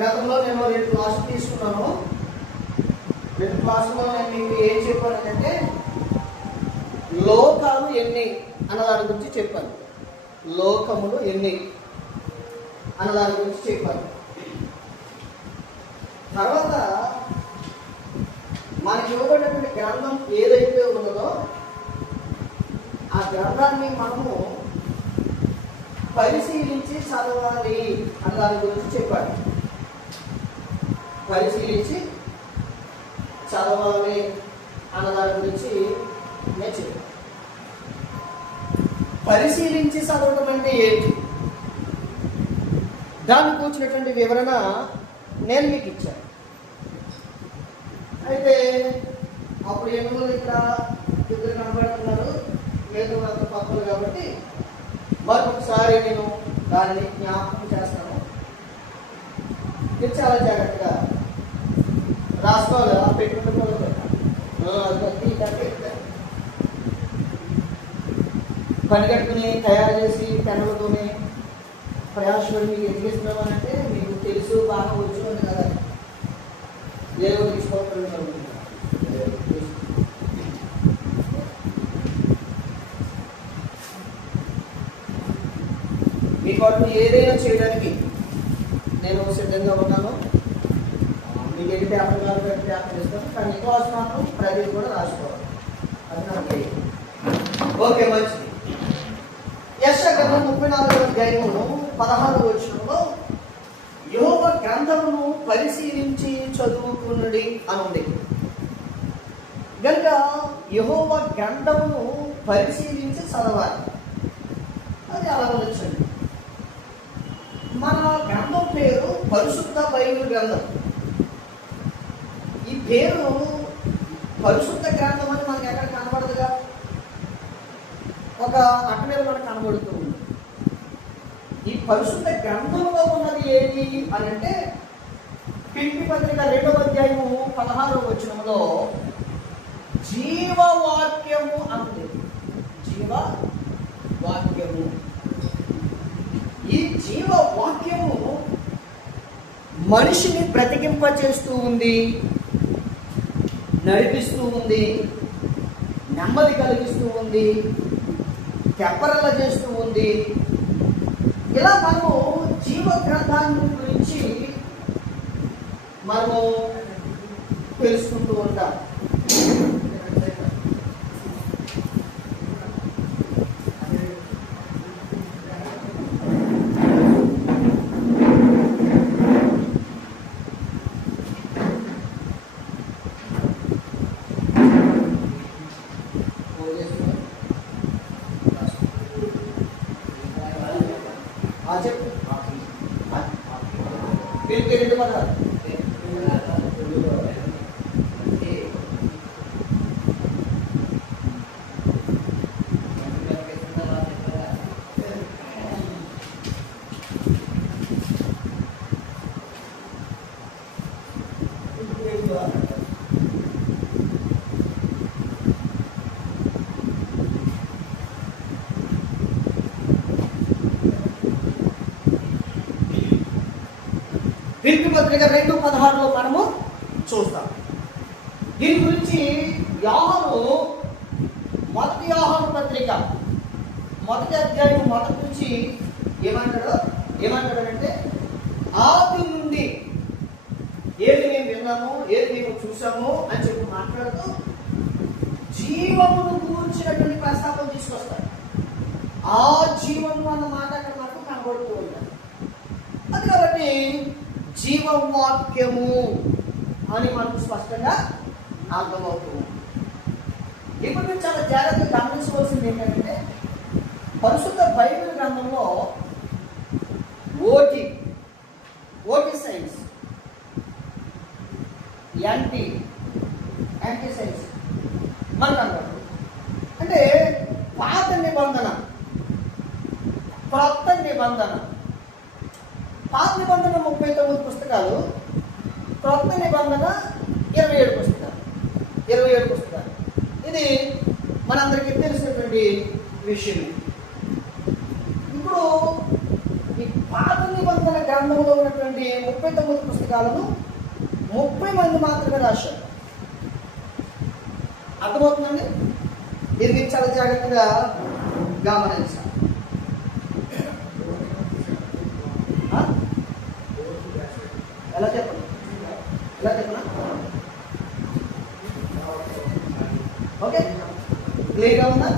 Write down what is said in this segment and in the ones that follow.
గతంలో నేను 2 క్లాసులు తీసుకున్నాను. 2 క్లాసుల్లో నేను మీకు ఏం చెప్పానంటే లోకాలు ఎన్ని అన్న దాని గురించి చెప్పాను. లోకములు ఎన్ని అన్న దాని గురించి చెప్పాను. తర్వాత మనకి ఇవ్వబడినటువంటి గ్రంథం ఏదైతే ఉన్నదో ఆ గ్రంథాన్ని మనము పరిశీలించి చదవాలి అన్న దాని గురించి చెప్పాను. పరిశీలించి చదవాలి అన్న దాని గురించి నేను చెప్పాను. పరిశీలించి చదవడం అంటే ఏంటి, దానికి వచ్చినటువంటి వివరణ నేను మీకు ఇచ్చాను. అయితే అప్పుడు ఏమో ఇక్కడ 2 కనబడుతున్నారు, లేదు అంత పక్కలు, కాబట్టి మరొకసారి నేను దానిని జ్ఞాపకం చేస్తాను. మీరు చాలా జాగ్రత్తగా రాసుకోవాలి. ఆ పెట్టుకుంటే పని కట్టుకుని తయారు చేసి పెన్నులతోనే ప్రయాసపడి మీకు ఎదిగిస్తున్నామని అంటే మీకు తెలుసు, బాగా వచ్చు అని కదా. ఏదో తీసుకోవడం మీ కొరకు ఏదైనా చేయడానికి నేను సిద్ధంగా ఉన్నాను. మీకు ఎన్ని పేపర్ కావాలి పేపర్ ఇస్తాను, కానీ మీకోసం మాత్రం ప్రతిదీ కూడా రాసుకోవాలి. అది నాకు ఓకే, మంచిది. యెషయా గ్రంథం 34వ అధ్యాయము 16వ వచనంలో యెహోవా గ్రంథమును పరిశీలించి చదువుకునుడి అని ఉంది. కనుక యెహోవా గ్రంథమును పరిశీలించి చదవాలి. అది అలా వచ్చండి. మన గ్రంథం పేరు పరిశుద్ధ బైబిల్ గ్రంథం. ఈ పేరు పరిశుద్ధ గ్రంథం అని మనకి ఎక్కడ కనబడదుగా, ఒక అట్ట మీద మనకు కనబడుతూ ఉంది. ఈ పరిశుద్ధ గ్రంథంలో ఉన్నది ఏది అని అంటే ఫిలిప్పీ పత్రిక 2వ అధ్యాయము 16వ వచనంలో జీవవాక్యము అంది. జీవవాక్యము. ఈ జీవవాక్యము మనిషిని బ్రతికింపచేస్తూ ఉంది, నడిపిస్తూ ఉంది, నెమ్మది కలిగిస్తూ ఉంది, తెప్పరల చేస్తూ ఉంది. ఇలా మనము జీవ గ్రంథాన్ని గురించి మనము తెలుసుకుంటూ ఉంటాం. ఫిలిప్పీ పత్రిక 2:16లో మనము చూస్తాం. దీని గురించి యోహాను మొదటి యోహాను పత్రిక 1వ అధ్యాయం 1 నుంచి ఏమంటాడంటే ఆది నుండి ఏది మేము విన్నాము, ఏది మేము చూసాము అని చెప్పి మాట్లాడుతూ జీవమును కూర్చున్నటువంటి ప్రస్తావన తీసుకొస్తాడు. ఆ జీవము అన్న మాట అక్కడ మనకు కనబడుతూ ఉంటాడు. అది కాబట్టి జీవవాక్యము అని మనకు స్పష్టంగా అర్థమవుతుంది. ఇప్పుడు మీరు చాలా జాగ్రత్తగా గమనించవలసింది ఏంటంటే పరిశుద్ధ బైబిల్ గ్రంథంలో ఓటి సైన్స్, యాంటీ సైన్స్ మనకు అన్నట్టు. అంటే పాత నిబంధన, క్రొత్త నిబంధన. పాత నిబంధన 39 పుస్తకాలు, క్రొత్త నిబంధన 27 పుస్తకాలు. ఇది మనందరికీ తెలిసినటువంటి విషయం. ఇప్పుడు ఈ పాత నిబంధన గ్రంథంలో ఉన్నటువంటి ఉన్నటువంటి 39 పుస్తకాలను 30 మంది మాత్రమే రాశారు. అర్థమవుతుందండి? ఇది మీరు చాలా జాగ్రత్తగా గమనించాలి. ఎలా చెప్పండి? ఎలా చెప్పనా? ఓకే, క్లియర్గా ఉందా?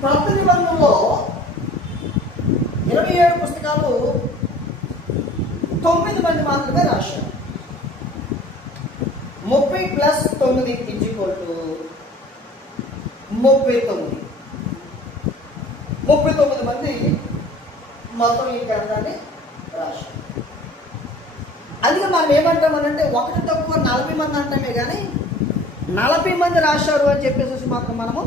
కొత్త నిబంధనలో 27 పుస్తకాలు 9 మంది మాత్రమే రాశారు. 30 ప్లస్ 9 39. 39 మంది మొత్తం ఈ గ్రంథాన్ని రాశారు. అందుకే మనం ఏమంటామనంటే 1 తక్కువ 40 మంది అంటామే కానీ 40 మంది రాశారు అని చెప్పేసి మాత్రం మనము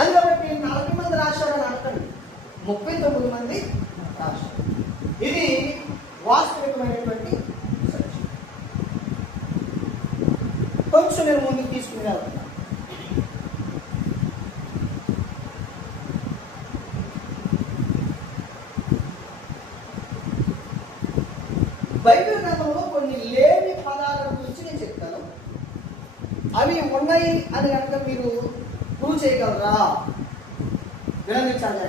అది కాబట్టి 40 మంది రాశారు అని అంటాడు. 39 మంది రాశారు. ఇది వాస్తవికమైనటువంటి సత్యం. కొంచెం నేను ముందుకు తీసుకుని వెళ్తున్నాను. బైబిల్ గ్రంథంలో కొన్ని లేని పదాల గురించి నేను చెప్తాను. అవి ఉన్నాయి అని కనుక మీరు ప్రూవ్ చేయగలరా? వినమించాలి.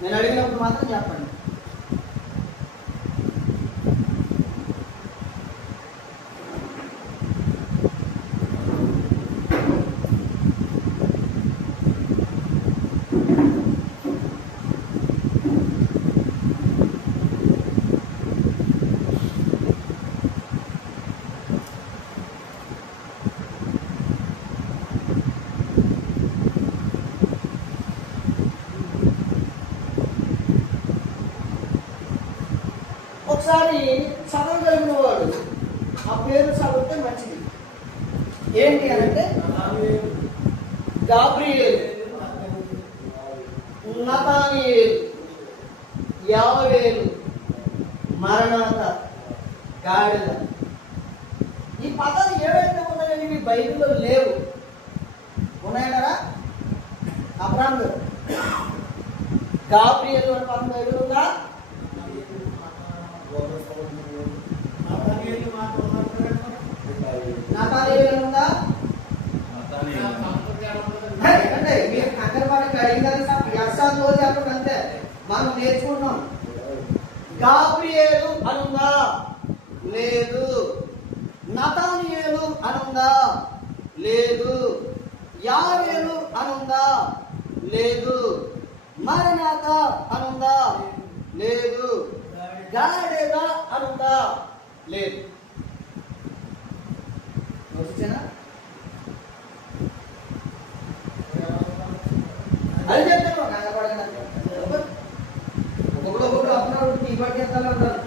నేను అడిగినప్పుడు మాత్రం చెప్పండి. ఒకసారి చదవగలిగిన వాడు ఆ పేరు చదివితే మంచిది. ఏంటి అంటే గాబ్రియేలు, నతానియేలు, యావేలు, మరణాత, గాడిద. ఈ పదాలు ఏవైతే ఉన్నాయని మీ బైబిల్లో లేవు. ఉన్నాయనరా? అబ్రాహాం గారు గాబ్రియేలు అనే పదం బైబిల్ ఉందా? ఉందా? అంటే మీరు కంగరపాటికి అడిగిందని ఎక్సాంతో చెప్పండి అంతే. మనం నేర్చుకుంటున్నాం. గాబ్రియేలు అనుందా? లేదు. నతానియేలు అనుందా? లేదు. యావేలు అనుందా? లేదు. మరణాత అనుందా? లేదు. గాడిద అనుందా? లేదు. అది చెప్తాను. కంగపడకండి. ఒక్కొక్కడు అప్పుడు టీ పట్టుకెళ్తాను అంటారు.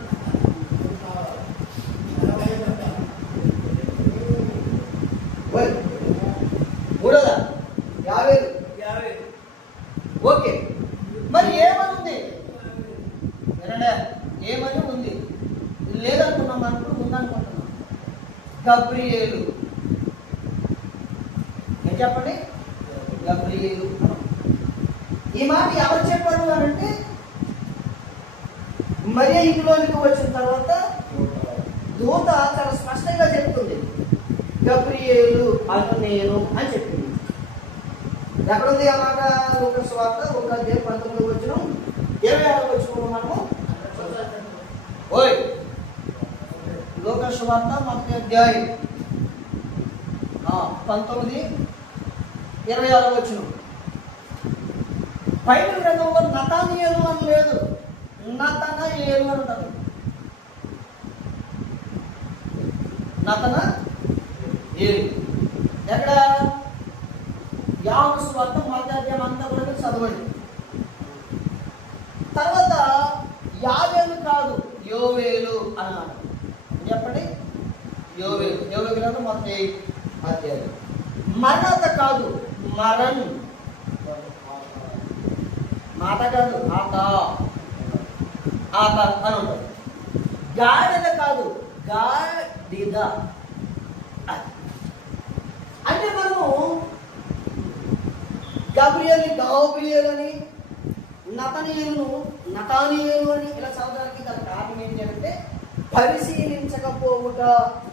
మూడోదా? యావేలు. ఓకే, మరి ఏమని ఉంది? ఏమని ఉంది? లేదనుకున్నాం, అనుకుని ఉందనుకుంటున్నాం. గబ్రియేలు. ఏం చెప్పండి? గబ్రియేలు. ఈ మాట ఎవరు చెప్పారు అని అంటే మరియ ఇంట్లోనికి వచ్చిన తర్వాత దూత చాలా స్పష్టంగా చెప్తుంది. గబ్రియేలు అను నేను అని చెప్పింది. ఎక్కడుంది ఆ మాట? లూకా సువార్త 1:19 26 మనము లూకా సువార్త 19:26 బైబిల్ గ్రంథంలో నతానియేలు అని లేదు, నతనయేలు అంటారు. నతనయేలు ఎక్కడ? యోహాను సువార్త 1 అంతా కూడా చదవండి. తర్వాత యావేలు కాదు, యోవేలు అన్నాడు. చెప్పండి, యోవేలు. యోవేలు గ్రంథం 1 మరణాత కాదు, మరణ్. మాట కాదు, ఆత ఆత అని ఉంటుంది. గాడిద కాదు, గాడిద. దాన్ని మనము గాబ్రియల్ అని, నతానియేలు అని ఇలా చదవడానికి దాని కారణం ఏంటి అంటే పరిశీలించకపోవుట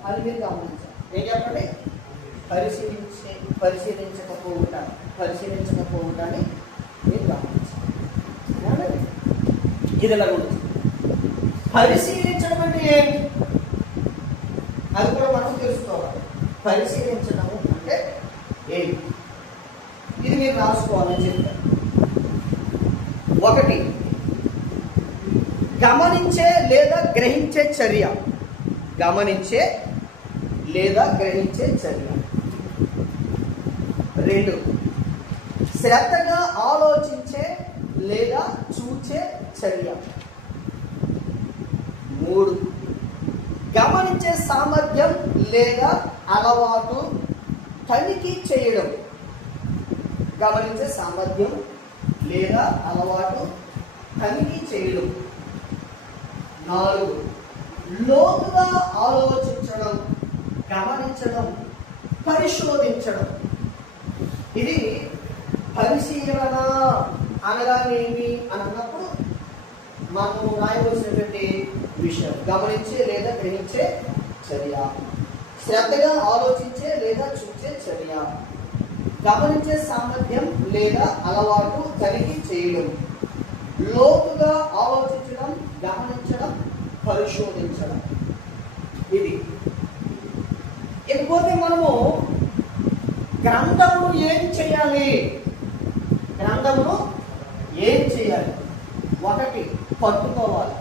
అని మీరు గమనించాలి. ఏం చెప్పండి? పరిశీలించకపోవుట అని మీరు గమనించాలి. ఇది ఎలా ఉంటుంది? పరిశీలించడం అంటే ఏంటి అది కూడా మనం తెలుసుకోవాలి. పరిశీలించడం అంటే ఏంటి ఇది మీరు రాసుకోవాలని చెప్పారు. 1, గమనించే లేదా గ్రహించే చర్య. 2, శ్రద్ధగా ఆలోచించే లేదా చూచే చర్య. 3, గమనించే సామర్థ్యం లేదా అలవాటు తనిఖీ చేయడం. గమనించే సామర్థ్యం లేదా అలవాటు తనిఖీ చేయడం. 4, లోతుగా ఆలోచించడం, గమనించడం, పరిశోధించడం. ఇది పరిశీలన అనగానేమి అని అన్నప్పుడు మనం రాయవలసినటువంటి విషయం గమనించే లేదా గ్రహించే చర్య, శ్రద్ధగా ఆలోచించే లేదా చూసే చర్య, గమనించే సామర్థ్యం లేదా అలవాటు తనిఖీ చేయడం, లోతుగా ఆలోచించడం, గమనించడం, పరిశోధించడం. ఇది ఇకపోతే మనము గ్రంథమును ఏం చేయాలి? 1, పట్టుకోవాలి.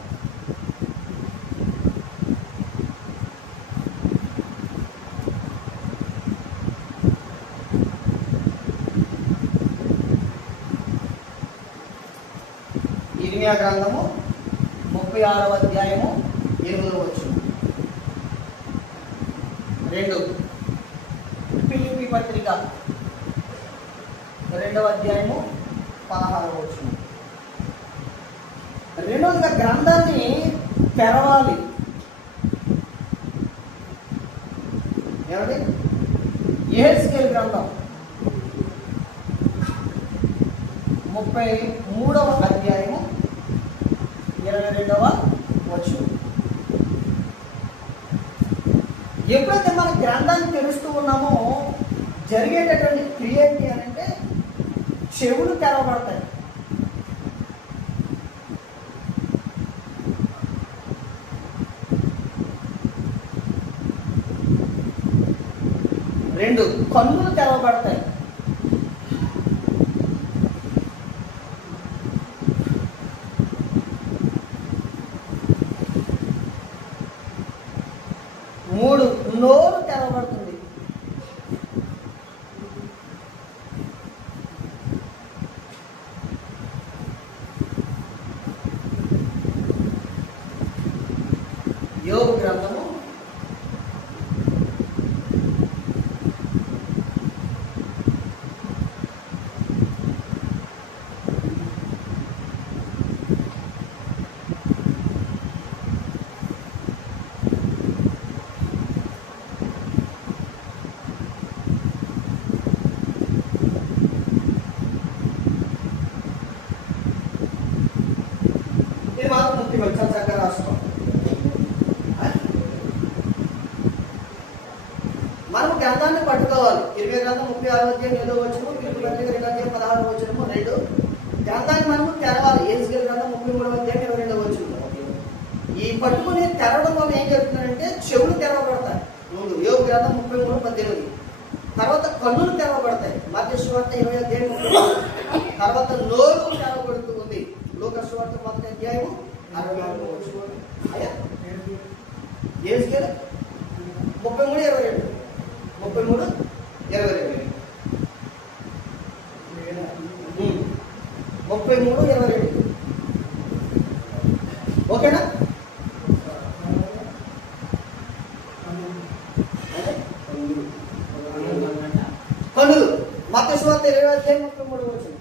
ఇర్మియా గ్రంథము 36వ అధ్యాయము 8వ వచనం. 2, ఫిలిప్పీ పత్రిక 2వ అధ్యాయము 16వ వచనం. రెండోదిగా గ్రంథాన్ని తెరవాలి. ఏమండి? యెహెజ్కేలు గ్రంథం 33వ అధ్యాయము 22వ వచనం. ఎప్పుడైతే మన గ్రంథాన్ని తెలుస్తూ ఉన్నామో జరిగేటటువంటి క్రియ ఏంటి అని అంటే చెవులు తెరవబడతాయి. రెండు, కన్నులు తెరవబడతాయి. మూడు, నోరు తెరవబడుతుంది. యోబు గ్రంథము 30 చక్కగా రాసుకో. మనం గ్రంథాన్ని పట్టుకోవాలి. 20 గ్రంథం 36వ అధ్యాయం 8వ వచనము, ఫిలిప్పీ పత్రిక 2వ అధ్యాయం 16వ వచనము 2. గ్రంథాన్ని మనం తెరవాలి. యెహెజ్కేలు గ్రంథం 33వ అధ్యాయం 22వ వచనము. ఈ పట్టుకుని తెరవడం వల్ల ఏం జరుగుతుందంటే చెవులు తెరవబడతాయి. ముందు యోబు గ్రంథం 33:18. తర్వాత కన్నులు తెరవబడతాయి. మత్తయి సువార్త 20వ అధ్యాయం 30. తర్వాత నోరు తెరవబడుతూ ఉంది. లూకా సువార్త 1వ అధ్యాయం 64వ వచనం. అయ్యా యెహెజ్కేలు 33:22. 33:22. 33:22. ఓకేనా? కన్నులు మత్తయి సువార్త 20వ అధ్యాయం 33వ వచనం.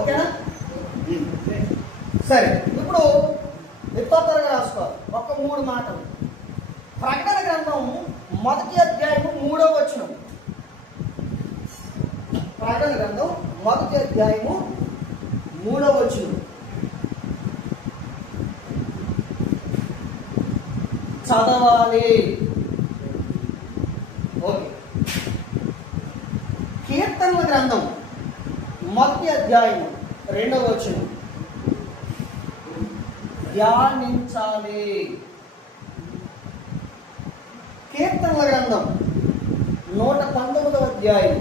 ఓకేనా? సరే, ఇప్పుడు తర్వాత 3 మాటలు. ప్రకటన గ్రంథం 1వ అధ్యాయము 3వ వచనం. ప్రకటన గ్రంథం 1వ అధ్యాయము 3వ వచనం చదవాలి. ఓకే. కీర్తనల గ్రంథం 1వ అధ్యాయము 2వ వచనం ధ్యానించాలి. కీర్తనల గ్రంథం 119వ అధ్యాయం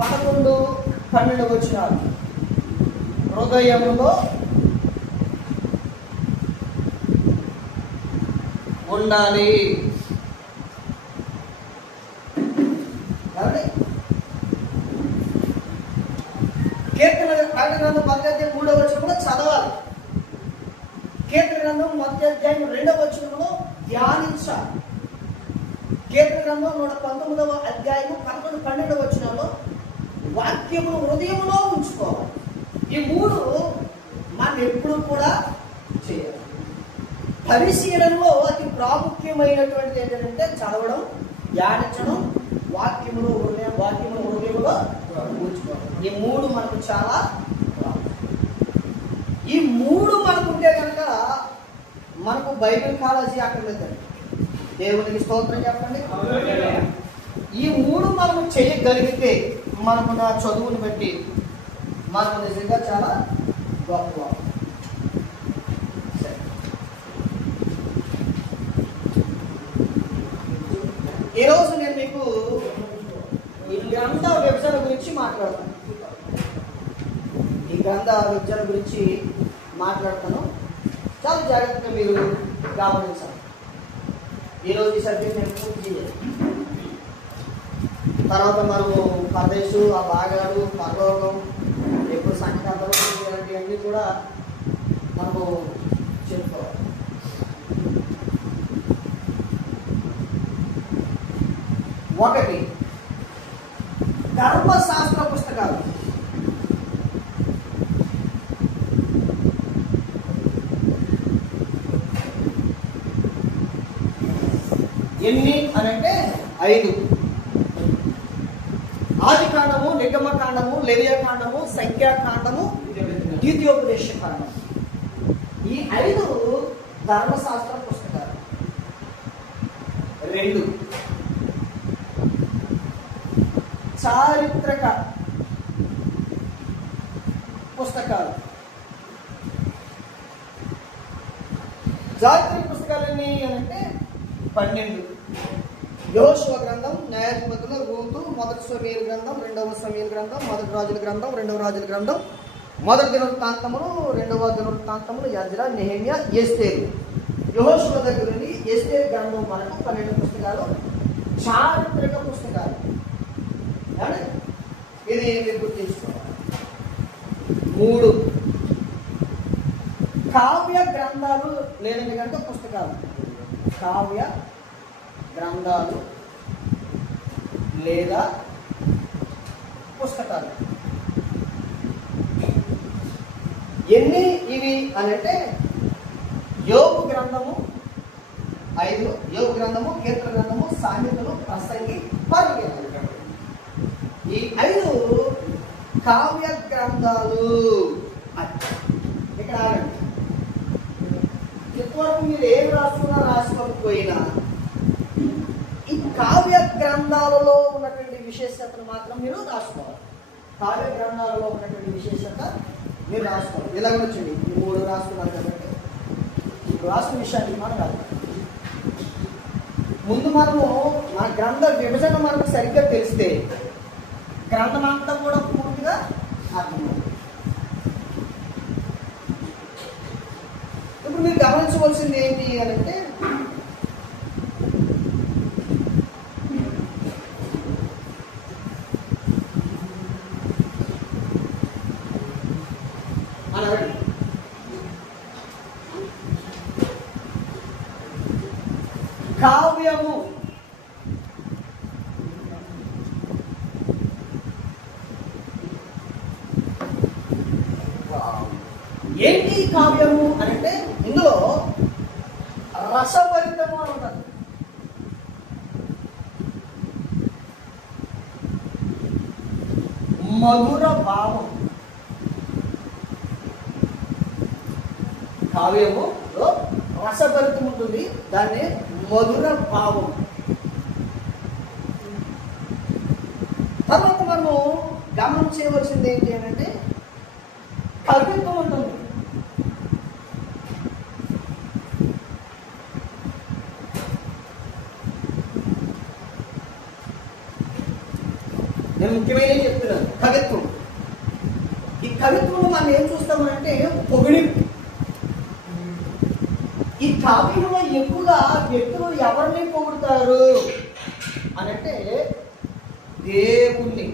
11, 12 వచనాలు హృదయములో ఉండాలి. కీర్తన గ్రంథం 1వ అధ్యాయం 3వ వచనంలో చదవాలి. కీర్తన గ్రంథం 1వ అధ్యాయం 2వ వచనంలో ధ్యానించాలి. కీర్తన గ్రంథం 119వ అధ్యాయము 11, 12 వచనాల్లో వాక్యమును హృదయంలో ఉంచుకోవాలి. ఈ 3 మనం ఎప్పుడు కూడా చేయాలి. పరిశీలనలో అతి ప్రాముఖ్యమైనటువంటిది ఏంటంటే చదవడం, ధ్యానించడం, వాక్యమును హృదయంలో ఉంచుకోవాలి. ఈ 3 మనకు చాలా ఈ 3 మనకుంటే కనుక మనకు బైబిల్ కాలేజీ అక్కర్లేదండి. దేవునికి స్తోత్రం చెప్పండి. ఈ 3 మనము చేయగలిగితే మనకున్న చదువుని బట్టి మనకు నిజంగా చాలా గొప్ప. ఈరోజు నేను మీకు ఈ గ్రంథ విభజన గురించి మాట్లాడతాను. ఈ గ్రంథ విభజన గురించి మాట్లాడతాను. చాలా జాగ్రత్తగా మీరు గమనించాలి. ఈరోజు ఈ సబ్జెక్ట్ నేను పూర్తి చేయాలి. తర్వాత మనము పరదేశు, ఆ భాగాలు, పరలోకం, ఎప్పుడు సంఖ్యాతలు, ఇలాంటివన్నీ కూడా మనము చెప్పుకోవాలి. ఒకటి, ధర్మశాస్త్ర పుస్తకాలు. ఎన్ని అనంటే 5. ఆది కాండము, నిగమ కాండము, లేవియా కాండము, సంఖ్యాకాండము, ద్వితీయోపదేశ కాండం. ఈ 5 ధర్మశాస్త్ర పుస్తకాలు. 2 చారిత్రక పుస్తకాలు. చారిత్రక పుస్తకాలన్నీ అంటే 12. యోషువ గ్రంథం, న్యాయాధిపతులు, రూతు, 1వ సమూయేలు గ్రంథం, 2వ సమూయేలు గ్రంథం, 1వ రాజుల గ్రంథం, 2వ రాజుల గ్రంథం, 1వ దినవృత్తాంతములు, 2వ దినవృత్తాంతములు, యెజ్రా, నెహెమ్యా, ఎస్తేరు. యోషువ దగ్గర నుండి ఎస్తేరు గ్రంథం మనకు 12 పుస్తకాలు చారిత్రక పుస్తకాలు. ఇది మీరు గుర్తించుకోవాలి. 3 కావ్య గ్రంథాలు లేదంటే కనుక పుస్తకాలు. కావ్య గ్రంథాలు లేదా పుస్తకాలు. ఎన్ని ఇవి అనంటే యోబు గ్రంథము 5, యోబు గ్రంథము, కీర్తన గ్రంథము, సామెతలు, ప్రసంగి, పరిగెత్తలు. ఈ 5 కావ్య గ్రంథాలు. ఇక్కడ ఇంతవరకు మీరు ఏం రాసుకున్నా రాసుకోకపోయినా ఈ కావ్య గ్రంథాలలో ఉన్నటువంటి విశేషతను మాత్రం మీరు రాసుకోవాలి. కావ్య గ్రంథాలలో ఉన్నటువంటి విశేషత మీరు రాసుకోవాలి. ఇలాగ వచ్చింది 3 రాసుకున్నారు కదండి. ఇప్పుడు రాసిన విషయాన్ని మనం కాదు. ముందు మనము మన గ్రంథ విభజన మనకు సరిగ్గా తెలిస్తే గ్రంథం అంతా కూడా పూర్తిగా అర్థమవుతుంది. ఇప్పుడు మీరు గమనించవలసింది ఏంటి అని అంటే కావ్యము ఏంటి కావ్యము అంటే ఇందులో రసభరితము అని ఉంటారు. మధుర భావం. కావ్యములో రసభరితం ఉంటుంది, దాన్ని మధుర భావం. తర్వాత మనము గమనం చేయవలసింది ఏంటి అంటే కవిత్వం ఉంటుంది. నేను ముఖ్యమైన చెప్తున్నాను, కవిత్వం. ఈ కవిత్వంలో మనం ఏం చూస్తామంటే పొగిడింపు. ఈ కావ్యంలో ఎక్కువగా వ్యక్తులు ఎవరిని పొగుడుతారు అని అంటే దేవుణ్ణి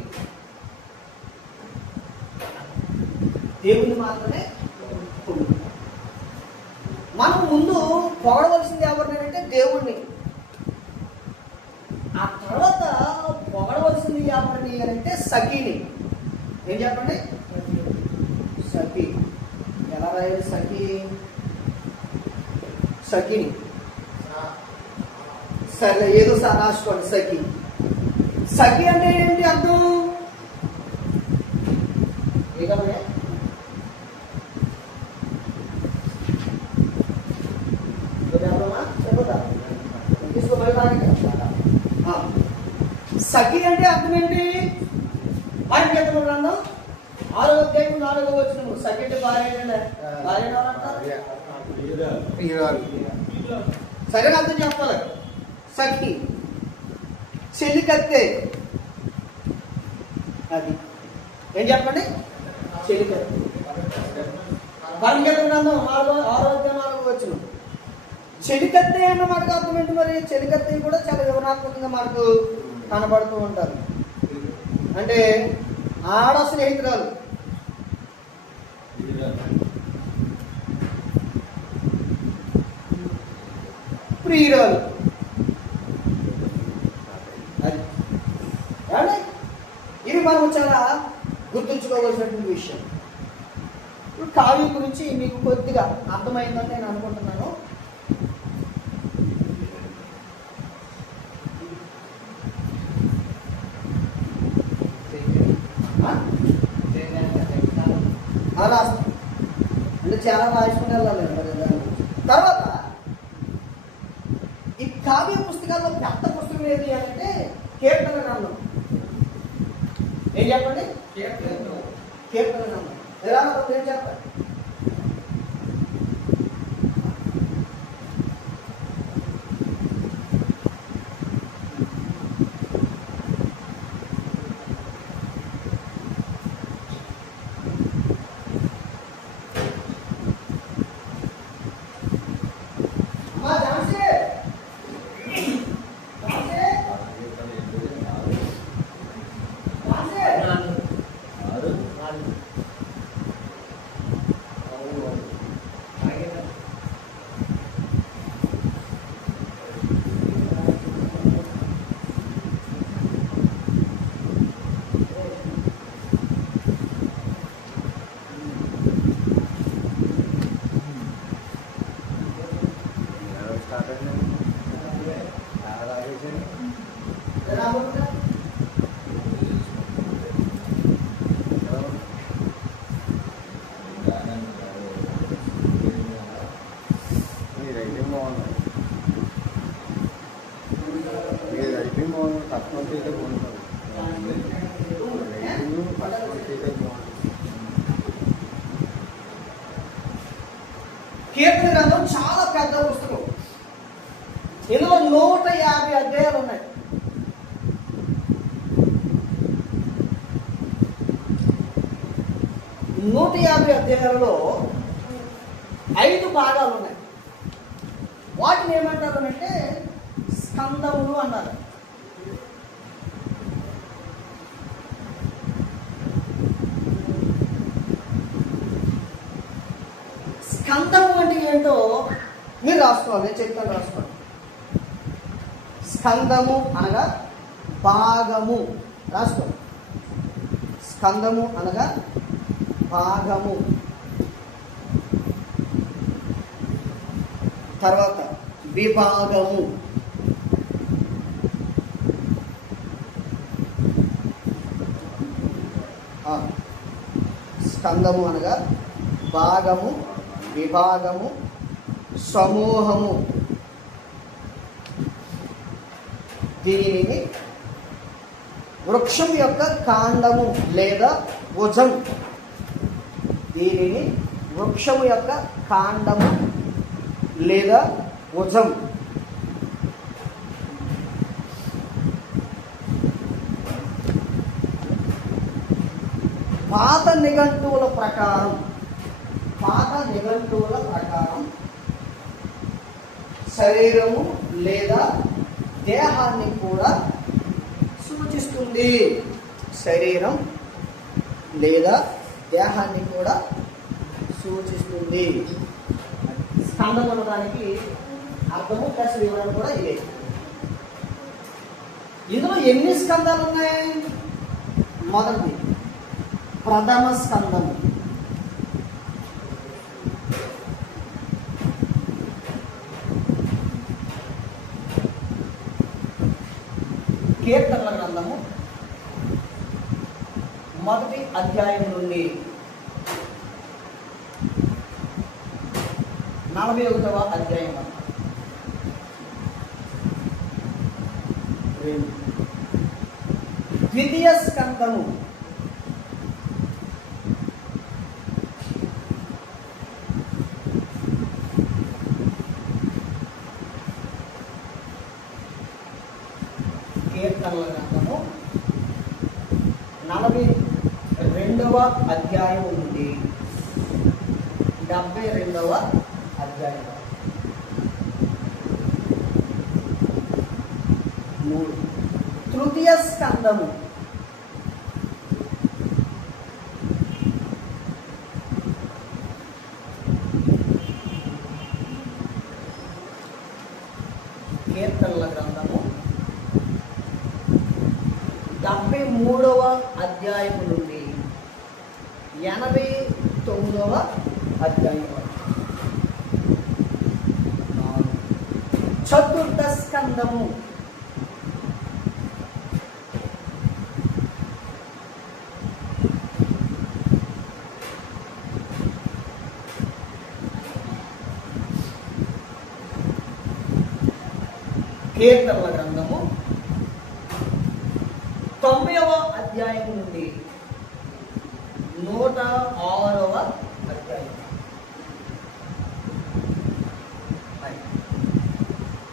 మాత్రమే పొగుడుతారు. మనం ముందు పొగడవలసింది ఎవరిని అంటే దేవుణ్ణి. ఆ తర్వాత పొగడవలసింది ఎవరిని అంటే సఖీని. ఏం చెప్పండి? సఖీ. ఎలా రాయాలి సఖీ? సఖిని. సరే, ఏదో సార్ రాసుకోండి. సఖి. సఖి అంటే ఏంటి అర్థం? సఖి అంటే అర్థం ఏంటి? వారికి ఎంత గ్రంథం 6వ అధ్యాయం 4వ వచనం. సఖి అంటే భార్య. సరే, అర్థం చెప్పాలి. సఖి, చెలికత్తె. అది ఏం చెప్పండి? చెలికత్తె. పరిగెత్త గ్రంథం 6వ అధ్యాయం 4వ వచనం. చెలికత్తె అన్న మాటకు అర్థం ఏంటి? మరి చెలికత్తె కూడా చాలా వివరణాత్మకంగా మనకు కనబడుతూ ఉంటారు. అంటే ఆడ స్నేహితురాలు, ప్రియురాలు. అది ఇది మనం చాలా గుర్తుంచుకోవాల్సినటువంటి విషయం. ఇప్పుడు కావ్యం గురించి మీకు కొద్దిగా అర్థమైందని నేను అనుకుంటున్నాను. అలా అంటే చాలా రాసుకుని వెళ్ళాలి. తర్వాత ఈ కావ్య పుస్తకాల్లో పెద్ద పుస్తకం ఏది అంటే కీర్తన గ్రంథం. ఏం చెప్పండి? కీర్తన గ్రంథం. ఎలా ఏం చెప్పండి? కీర్తన గ్రంథం చాలా పెద్ద పుస్తకం. ఇందులో 150 అధ్యాయాలు ఉన్నాయి. నూట 150 అధ్యాయాలలో 5 భాగాలు ఉన్నాయి. వాటిని ఏమంటారు అంటే స్కందములు అన్నారు. స్కందము అంటే ఏంటో మీరు రాసుకోవాలి. నేను చెప్తాను, రాసుకోండి. స్కందము అనగా భాగము. రాసుకోండి. స్కందము అనగా భాగము. తర్వాత విభాగము. స్కందము అనగా భాగము, విభాగము, సమూహము. దీనిని వృక్షం యొక్క కాండము లేదా భుజం. దీనిని వృక్షము యొక్క కాండము లేదా భుజం. పాత నిఘంటువుల ప్రకారం శరీరము లేదా దేహాన్ని కూడా సూచిస్తుంది. శరీరం లేదా దేహాన్ని కూడా సూచిస్తుంది. స్కందం అనడానికి అర్థము ప్లస్ వివరణ కూడా ఇదే. ఇందులో ఎన్ని స్కందాలు ఉన్నాయి? మొదటిది ప్రథమ స్కందము. కీర్తనల గ్రంథము 1వ అధ్యాయం నుండి 41వ అధ్యాయం వరకు. ద్వితీయ స్కందము కీర్తనల గ్రంథము 42వ అధ్యాయం నుండి 72వ అధ్యాయం. 3 తృతీయ స్కందము కీర్తనల గ్రంథము 73వ అధ్యాయం నుండి 89వ అధ్యాయం వరకు. చతుర్థ స్కందము కీర్తనల గ్రంథము 90వ అధ్యాయం నుండి 106వ అధ్యాయం.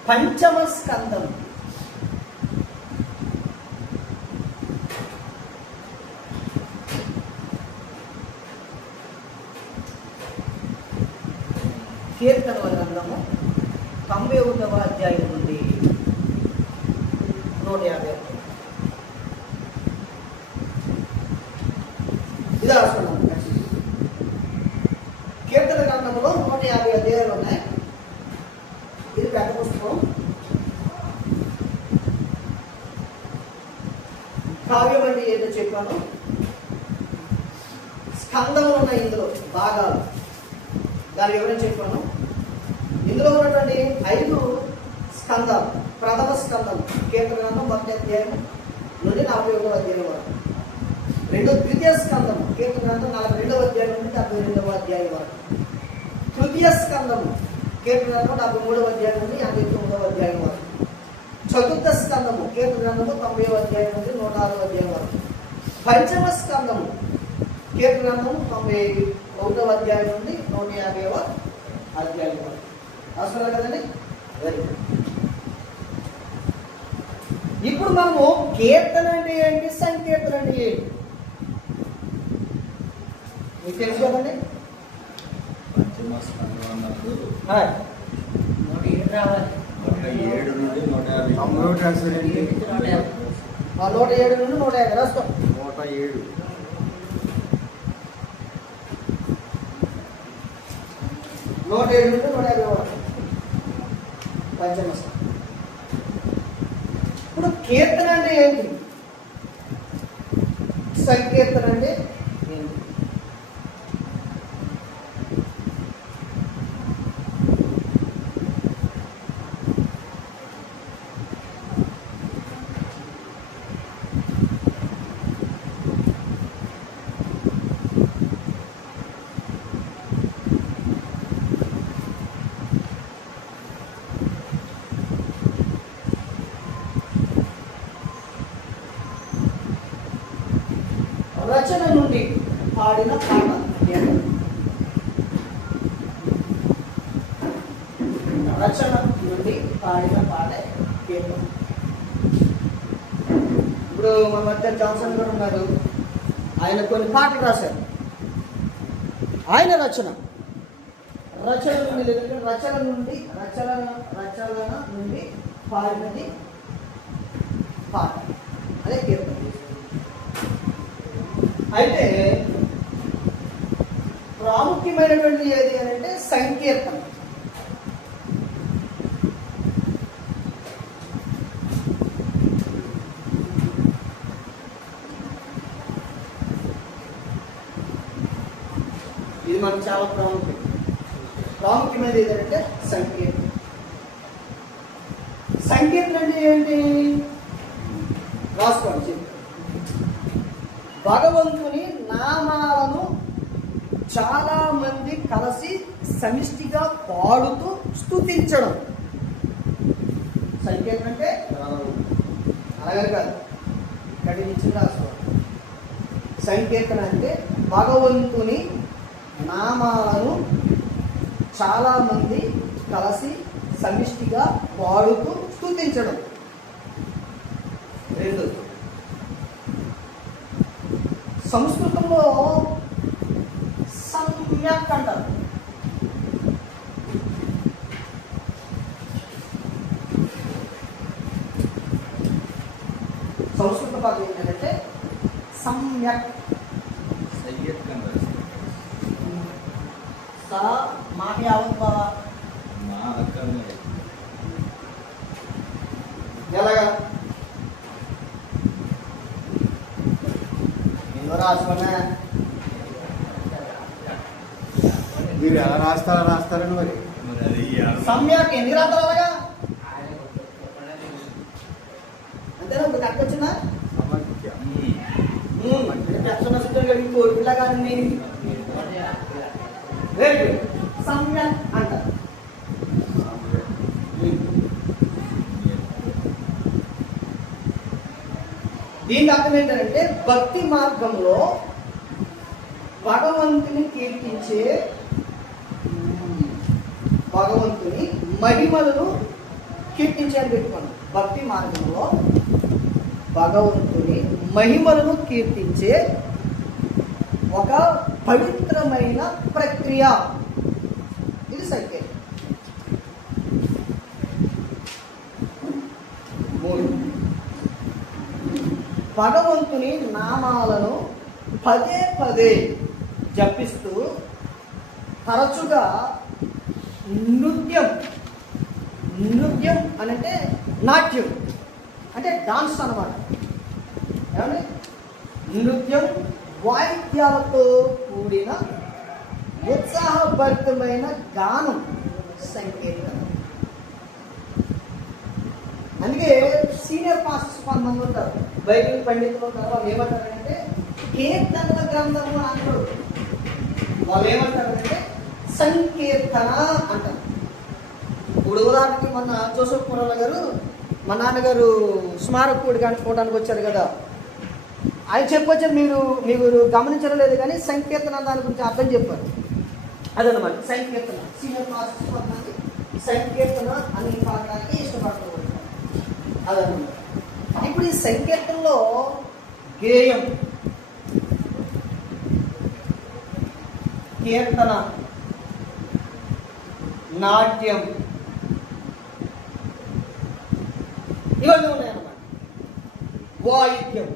పంచమ స్కందం కీర్తనల గ్రంథము 91వ అధ్యాయం నుండి 150. ఇది రాసుకున్నాం. కీర్తన గ్రంథంలో 150 అధ్యాయాలు ఉన్నాయి. ఇది పెద్ద పుస్తకం. కావ్యం అంటే ఏదో చెప్పాను. స్కందములు ఉన్నాయి ఇందులో భాగాలు. దాని వివరణ చెప్పాను. ఇందులో ఉన్నటువంటి 5 స్కందాలు. ప్రథమ స్కందం కీర్తన గ్రంథం 1వ అధ్యాయం నుండి 41వ అధ్యాయం వరకు. 2 ద్వితీయ స్కందం కీర్తన గ్రంథం 42వ అధ్యాయం నుండి 72వ అధ్యాయం వరకు. తృతీయ స్కందం కీర్తన గ్రంథం 43వ అధ్యాయం నుండి 59వ అధ్యాయం వరకు. చతుర్థ స్కందము కీర్తన గ్రంథము 90వ అధ్యాయం నుండి 106వ అధ్యాయం వరకు. పంచమ స్కందము కీర్తన గ్రంథము 91వ అధ్యాయం నుండి 150వ అధ్యాయం వరకు. అవసరం కదండి. Very good. ఇప్పుడు మనము కీర్తన అంటే ఏంటి, సంకీర్తన అంటే ఏంటి మీకు తెలుసు కదండి. 107 నుండి 150. 107 నుండి 150 రాస్తాం. 107 నుండి 150 వరకు పంచమ. ఇప్పుడు కీర్తన అంటే ఏంటి, సంకీర్తన అంటే ఏంటి? పాడిన పాట రచన నుండి పాడిన పాట కీర్తన. ఇప్పుడు మన మధ్య జాన్సన్ గారు ఉన్నారు, ఆయన కొన్ని పాటలు రాశారు. ఆయన రచన నుండి లేదంటే రచన నుండి పాడినది పాట, అదే కీర్తన. అయితే ప్రాముఖ్యమైనటువంటి ఏది అని అంటే సంకీర్తన. ఇది మనకు చాలా ప్రాముఖ్యమైనది ఏదంటే సంకీర్తన. సంకీర్తన అంటే ఏంటి రాసుకోండి. భగవంతుని నామాలను చాలా మంది కలిసి సమిష్టిగా పాడుతూ స్తుతించడం సంకీర్తన అంటే. అలాగని కాదు, ఇక్కడ ఇచ్చిన రాసుకోండి. సంకీర్తన అంటే భగవంతుని నామాలను చాలా మంది కలిసి సమిష్టిగా పాడుతూ స్తుతించడం. రెండు, సంస్కృతంలో సమ్యక్ అంటారు. సంస్కృత పదం ఏంటంటే సమ్యక్. మాకి యావత్ బాబా ఎలాగా ఎన్నో రాసుకున్నా మీరు ఎలా రాస్తారని మరి సమ్యక్ ఎన్ని రాత్రాలు అలాగా అంతేనా? ఇప్పుడు కట్టొచ్చిందా? కోరికలా కానీ సమ్యక్ అంటారు. దీని అర్థం ఏంటంటే భక్తి మార్గంలో భగవంతుని కీర్తించే, భగవంతుని మహిమలను కీర్తించాలని పెట్టుకోండి. భక్తి మార్గంలో భగవంతుని మహిమలను కీర్తించే ఒక పవిత్రమైన ప్రక్రియ, ఇది సంకేతం. మూడు, భగవంతుని నామాలను పదే పదే జపిస్తూ తరచుగా నృత్యం అనంటే నాట్యం అంటే డాన్స్ అన్నమాట. ఏమండి? నృత్యం వాయిద్యాలతో కూడిన ఉత్సాహభరితమైన గానం సంకీర్తన. అందుకే సీనియర్ పాస్టర్స్ కొంతమంది ఉంటారు, బైబిల్ పండితులు ఉంటారు. వాళ్ళు ఏమంటారంటే కీర్తనల గ్రంథము అంటారు. వాళ్ళు ఏమంటారంటే సంకీర్తన అంటారు. ఇప్పుడు ఉదాహరణకి మొన్న జోసెఫ్ కుర్రల గారు మా నాన్నగారు స్మారకూడి కానీ చూడడానికి వచ్చారు కదా, ఆయన చెప్పొచ్చారు. మీరు గమనించడం లేదు కానీ సంకీర్తన దాని గురించి అర్థం చెప్పారు. అదనమాట సంకీర్తన. సీనియర్ పాస్టర్స్ కొంతమంది సంకీర్తన అని పాడడానికి ఇష్టపడుతూ ఉంటారు. అదనమాట. ఇప్పుడు ఈ సంకీర్తనలో గేయం, కీర్తన, నాట్యం ఇవన్నీ ఉన్నాయన్నమాట. వాయిద్యం,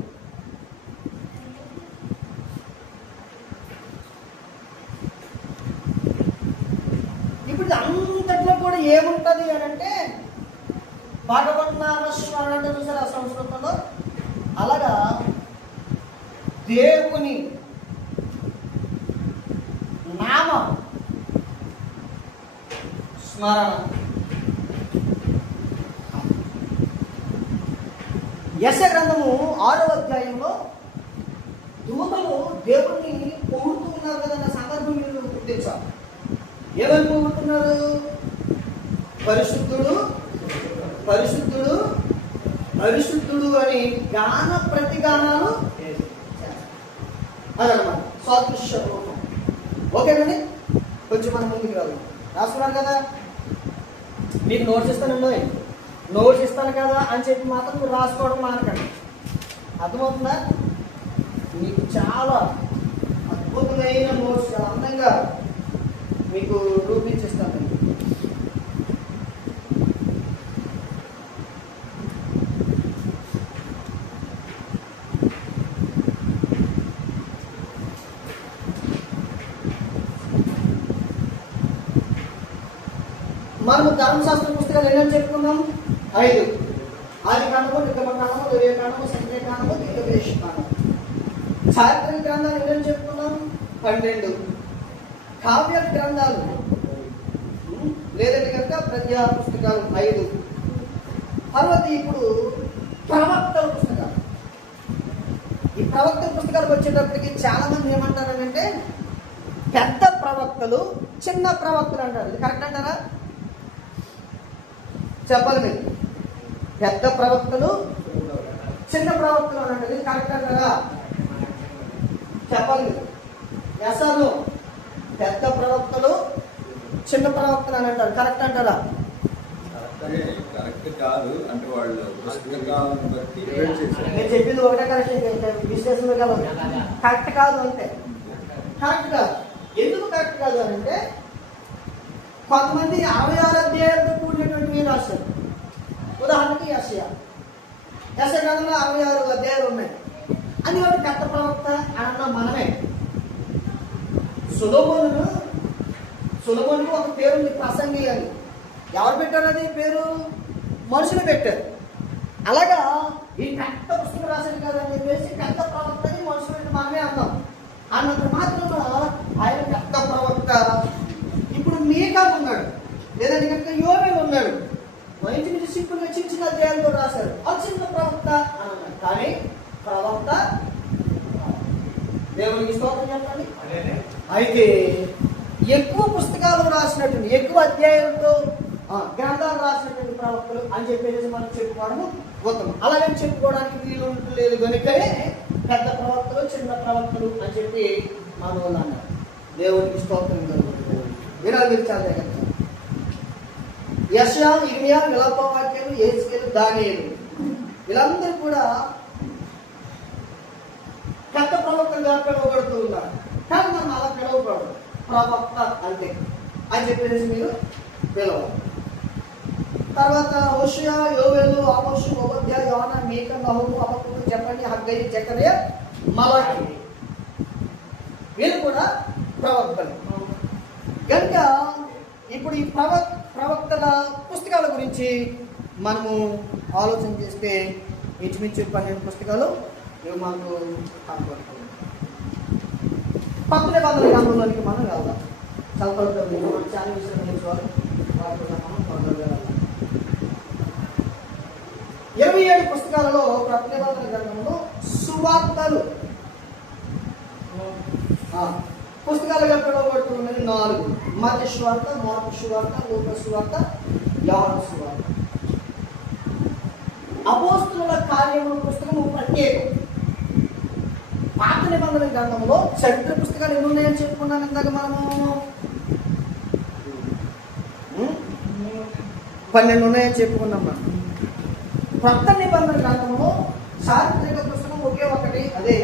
ఇప్పుడు అంతట్లో కూడా ఏముంటది అని అంటే భగవన్నామ స్మరణ అంటే చూసారు ఆ సంస్కృతంలో. అలాగా దేవుని నామ స్మరణ. యెషయా గ్రంథము 6వ అధ్యాయంలో దూతలు దేవుణ్ణి పొగుడుతూ ఉన్నారు కదన్న సందర్భం మీరు గుర్తించాలి. ఏమని పొగుడుతున్నారు? పరిశుద్ధుడు పరిశుద్ధుడు పరిశుద్ధుడు అని గాన ప్రతిగానాలు అదనమాట. సాదృశ్య రూపం. ఓకేనండి, కొంచెం మనం ముందుకు వెళ్దాం. రాసుకున్నారు కదా, మీకు నోట్స్ ఇస్తానండి. నోట్స్ ఇస్తాను కదా అని చెప్పి మాత్రం మీరు రాసుకోవడం మానకండి. అర్థమవుతుందా? మీకు చాలా అద్భుతమైన నోట్స్ చాలా అందంగా మీకు రూపించిస్తాను. మనము ధర్మశాస్త్ర పుస్తకాలు ఎన్నని చెప్పుకున్నాం? 5. ఆది కాండము, నిర్గమ కాండము, లేవియ కాండము, సంఖ్య కాండము, దీర్ఘదేశ కాండము. చారిత్రక గ్రంథాలు ఎన్నని చెప్పుకున్నాం? 12. కావ్య గ్రంథాలు లేదంటే కనుక ప్రజ్ఞా పుస్తకాలు 5. తర్వాత ఇప్పుడు ప్రవక్తల పుస్తకాలు. ఈ ప్రవక్తల పుస్తకాలకు వచ్చేటప్పటికి చాలా మంది ఏమంటారంటే పెద్ద ప్రవక్తలు, చిన్న ప్రవక్తలు అంటారు. ఇది కరెక్ట్ అంటారా? చెప్పాలి మీరు. పెద్ద ప్రవక్తలు, చిన్న ప్రవక్తలు అని అంటే ఇది కరెక్ట్ అంటారా? చెప్పాలి మీరు. ఎసాను పెద్ద ప్రవక్తలు, చిన్న ప్రవక్తలు అని అంటారు. కరెక్ట్ అంటారా? కరెక్ట్ కాదు అంటే వాళ్ళు పుస్తకాలను బట్టి నేను చెప్పింది ఒకటే కరెక్ట్, విశ్లేషణ కాదు. కరెక్ట్ కాదు అంటే కరెక్ట్ కాదు. ఎందుకు కరెక్ట్ కాదు అని అంటే కొంతమంది 66 అధ్యాయాలతో కూడినటువంటి రాశారు. ఉదాహరణకి యెషయా గ్రంథంలో 66 అధ్యాయాలు ఉన్నాయి. అది ఒక పెద్ద ప్రవక్త అని అన్న మనమే. సొలొమోనుకు ఒక పేరు ఉంది, ప్రసంగి అని. ఎవరు పెట్టారు అది పేరు? మనుషులు పెట్టారు. అలాగా ఈ పెద్ద పుస్తకం రాశారు కదా అని చెప్పేసి పెద్ద ప్రవక్త అని మనుషులు మనమే అన్నాం. అన్నంత మాత్రం ఆయన పెద్ద ప్రవక్త. ఇప్పుడు మీకా ఉన్నాడు, లేదంటే కనుక యోవేలు ఉన్నాడు. మంచి మంచి సింపుల్గా చిన్న చిన్న అధ్యాయాలతో రాశారు. అది చిన్న ప్రవక్త అని అన్నాడు. కానీ ప్రవక్త దేవునికి స్తోత్రం చెప్పండి. అయితే ఎక్కువ పుస్తకాలు రాసినటువంటి, ఎక్కువ అధ్యాయాలతో గ్రంథాలు రాసినటువంటి ప్రవక్తలు అని చెప్పేసి మనం చెప్పుకోవడము ఉత్తమం. అలాగని చెప్పుకోవడానికి వీలు లేదు కనుకనే పెద్ద ప్రవక్తలు, చిన్న ప్రవక్తలు అని చెప్పి మన వాళ్ళు అన్నారు. దేవునికి స్తోత్రం కలుగుతుంది. వినాలి మీరు చాలా జాగ్రత్త. యెషయా, ఇర్మియా, విలాపవాక్యాలు, యెహెజ్కేలు, దానియేలు వీళ్ళందరూ కూడా పెద్ద ప్రవక్తలుగా పిలువబడుతూ ఉన్నారు. కానీ మనం అలా పిలువబడదు, ప్రవక్త అంతే అని చెప్పేసి మీరు పిలవాలి. తర్వాత హోషేయ, యోవేలు, ఆమోషు, ఓబద్యా, యోనా, మీకా, నహూము, హబక్కూకు, జెఫన్యా, హగ్గయి, జకర్యా, మలాకి వీళ్ళు కూడా ప్రవక్తలు. కనుక ఇప్పుడు ఈ ప్రవక్తల పుస్తకాల గురించి మనము ఆలోచన చేస్తే ఇంచుమించు 12 పుస్తకాలు ఇవి మనకు కనపడుతుంది. కొత్త నిబంధన గ్రంథంలోనికి మనం వెళ్దాం. చదవడం చాలా విషయాలు నేర్చుకోవాలి. వాటిలో మనం తొందరగా వెళ్దాం. 27 పుస్తకాలలో కొత్త నిబంధన గ్రంథంలో సువార్తలు పుస్తకాలుగా పిలువబడుతున్నది 4. మత్తయి సువార్త, మార్కు సువార్త, లూకా సువార్త, యోహాను సువార్త. అపోస్తలుల కార్యముల పుస్తకము ప్రత్యేకం. పాత నిబంధన గ్రంథంలో చరిత్ర పుస్తకాలు ఎన్ని ఉన్నాయని చెప్పుకున్నాను ఇందాక మనము. 12 ఉన్నాయని చెప్పుకున్నాం మనం. కొత్త నిబంధన గ్రంథంలో చారిత్రక పుస్తకం ఒకే ఒకటి, అదే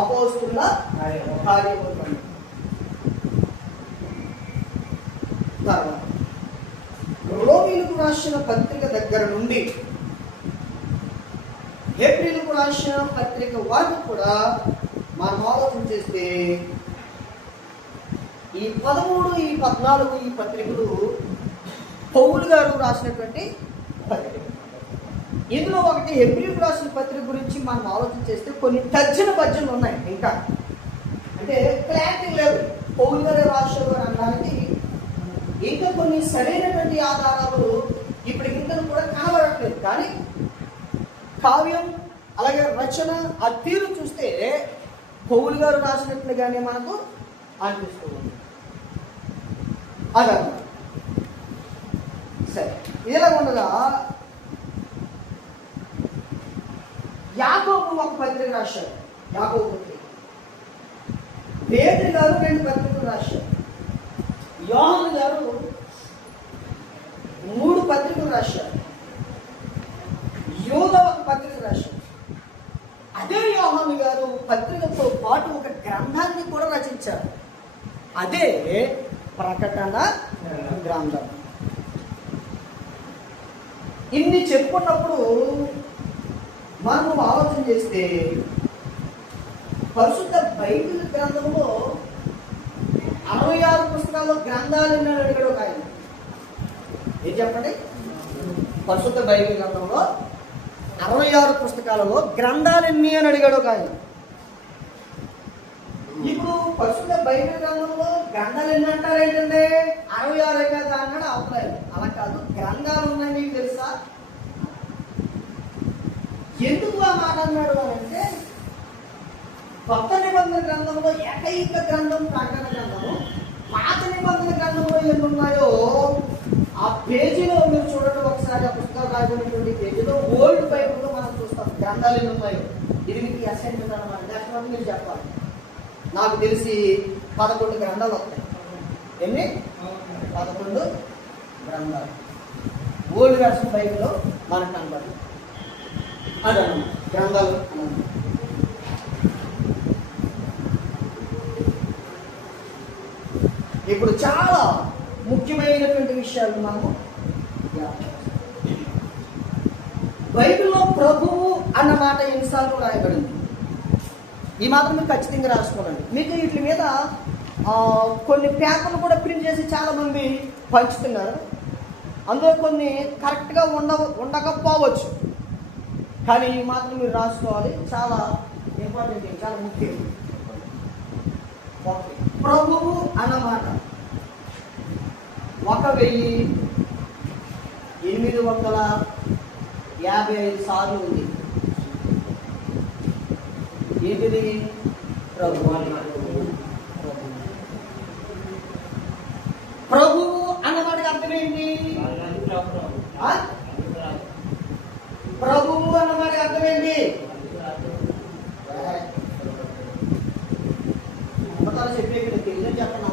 అపోస్తలుల కార్యములు. తర్వాత రోమీలకు రాసిన పత్రిక దగ్గర నుండి హెబ్రీలకు రాసిన పత్రిక వరకు కూడా మనం ఆలోచన చేస్తే ఈ 13, ఈ 14 ఈ పత్రికలు పౌలు గారు రాసినటువంటి పత్రిక. ఇందులో ఒకటి హెబ్రీలకు రాసిన పత్రిక గురించి మనం ఆలోచన చేస్తే కొన్ని తర్జన భర్జనలు ఉన్నాయి. ఇంకా అంటే క్లారిటీ లేదు. పౌలు గారు రాశారు అని అనడానికి ఇంకా కొన్ని సరైనటువంటి ఆధారాలు ఇప్పటికి ఇంకా కూడా కనబడట్లేదు. కానీ కావ్యం అలాగే రచన ఆ తీరు చూస్తే పౌలు గారు రాసినట్లుగానే మనకు అనిపిస్తుంది. అదన్నమాట. సరే, ఇలా ఉండగా యాకోబు ఒక పత్రిక రాశాడు. యాకోబు పత్రిక పేతురు గారు 2 పత్రికలు రాశారు. యోహాను గారు 3 పత్రికలు రాశారు. యూద ఒక పత్రిక రాశారు. అదే యోహాను గారు పత్రికతో పాటు ఒక గ్రంథాన్ని కూడా రచించారు. అదే ప్రకటన గ్రంథం. ఇన్ని చెప్పుకున్నప్పుడు మనం ఆలోచన చేస్తే పరిశుద్ధ బైబిల్ గ్రంథంలో 66 పుస్తకాల్లో గ్రంథాలు ఎన్ని అడిగాడు ఒక ఆయన. ఏం చెప్పండి? పరిశుద్ధ బైబిల్ గ్రంథంలో 66 పుస్తకాలలో గ్రంథాలు ఎన్ని అని అడిగాడు ఒక ఆయన. ఇప్పుడు పరిశుద్ధ బైబిల్ గ్రంథంలో గ్రంథాలు ఎన్ని అంటారు ఏంటంటే 66 కదా అన్నాడు అవుతాయి. అలా కాదు, గ్రంథాలు ఉన్నాయి. మీకు తెలుసా ఎందుకు ఆ మాట అన్నాడు అంటే, కొత్త నిబంధన గ్రంథంలో ఏకైక గ్రంథం ప్రకటన గ్రంథము. పాత నిబంధన గ్రంథంలో ఎన్ని ఉన్నాయో ఆ పేజీలో మీరు చూడండి ఒకసారి. ఆ పుస్తకాలు రాయబడినటువంటి పేజీలో ఓల్డ్ బైబిల్లో మనం చూస్తాం గ్రంథాలు ఎన్ని ఉన్నాయో. ఇది మీకు అసైన్మెంట్ అన్నమాట. నెక్స్ట్ మీరు చెప్పాలి. నాకు తెలిసి 11 గ్రంథాలు వస్తాయి. ఎన్ని? 11 గ్రంథాలు ఓల్డ్ వెర్షన్ బైబిల్లో మనకు కనబడి అదన్నమాట గ్రంథాలు అన్నమాట. ఇప్పుడు చాలా ముఖ్యమైనటువంటి విషయాలు మనము బైబిల్లో ప్రభువు అన్న మాట ఎన్నిసార్లు రాయబడింది ఈ మాత్రం మీరు ఖచ్చితంగా రాసుకోవాలండి. మీకు వీటి మీద కొన్ని పేపర్లు కూడా ప్రింట్ చేసి చాలామంది పంచుతున్నారు. అందులో కొన్ని కరెక్ట్గా ఉండకపోవచ్చు, కానీ ఈ మాత్రం మీరు రాసుకోవాలి. చాలా ఇంపార్టెంట్, చాలా ముఖ్యం. ప్రభువు అన్నమాట 1855 సార్లు ఉంది. ఏంటిది? ప్రభువు అన్నమాటకి అర్థం ఏంటి? ప్రభువు అన్నమాటకి అర్థం ఏంటి? చెప్పే తెలియదు చెప్పండి.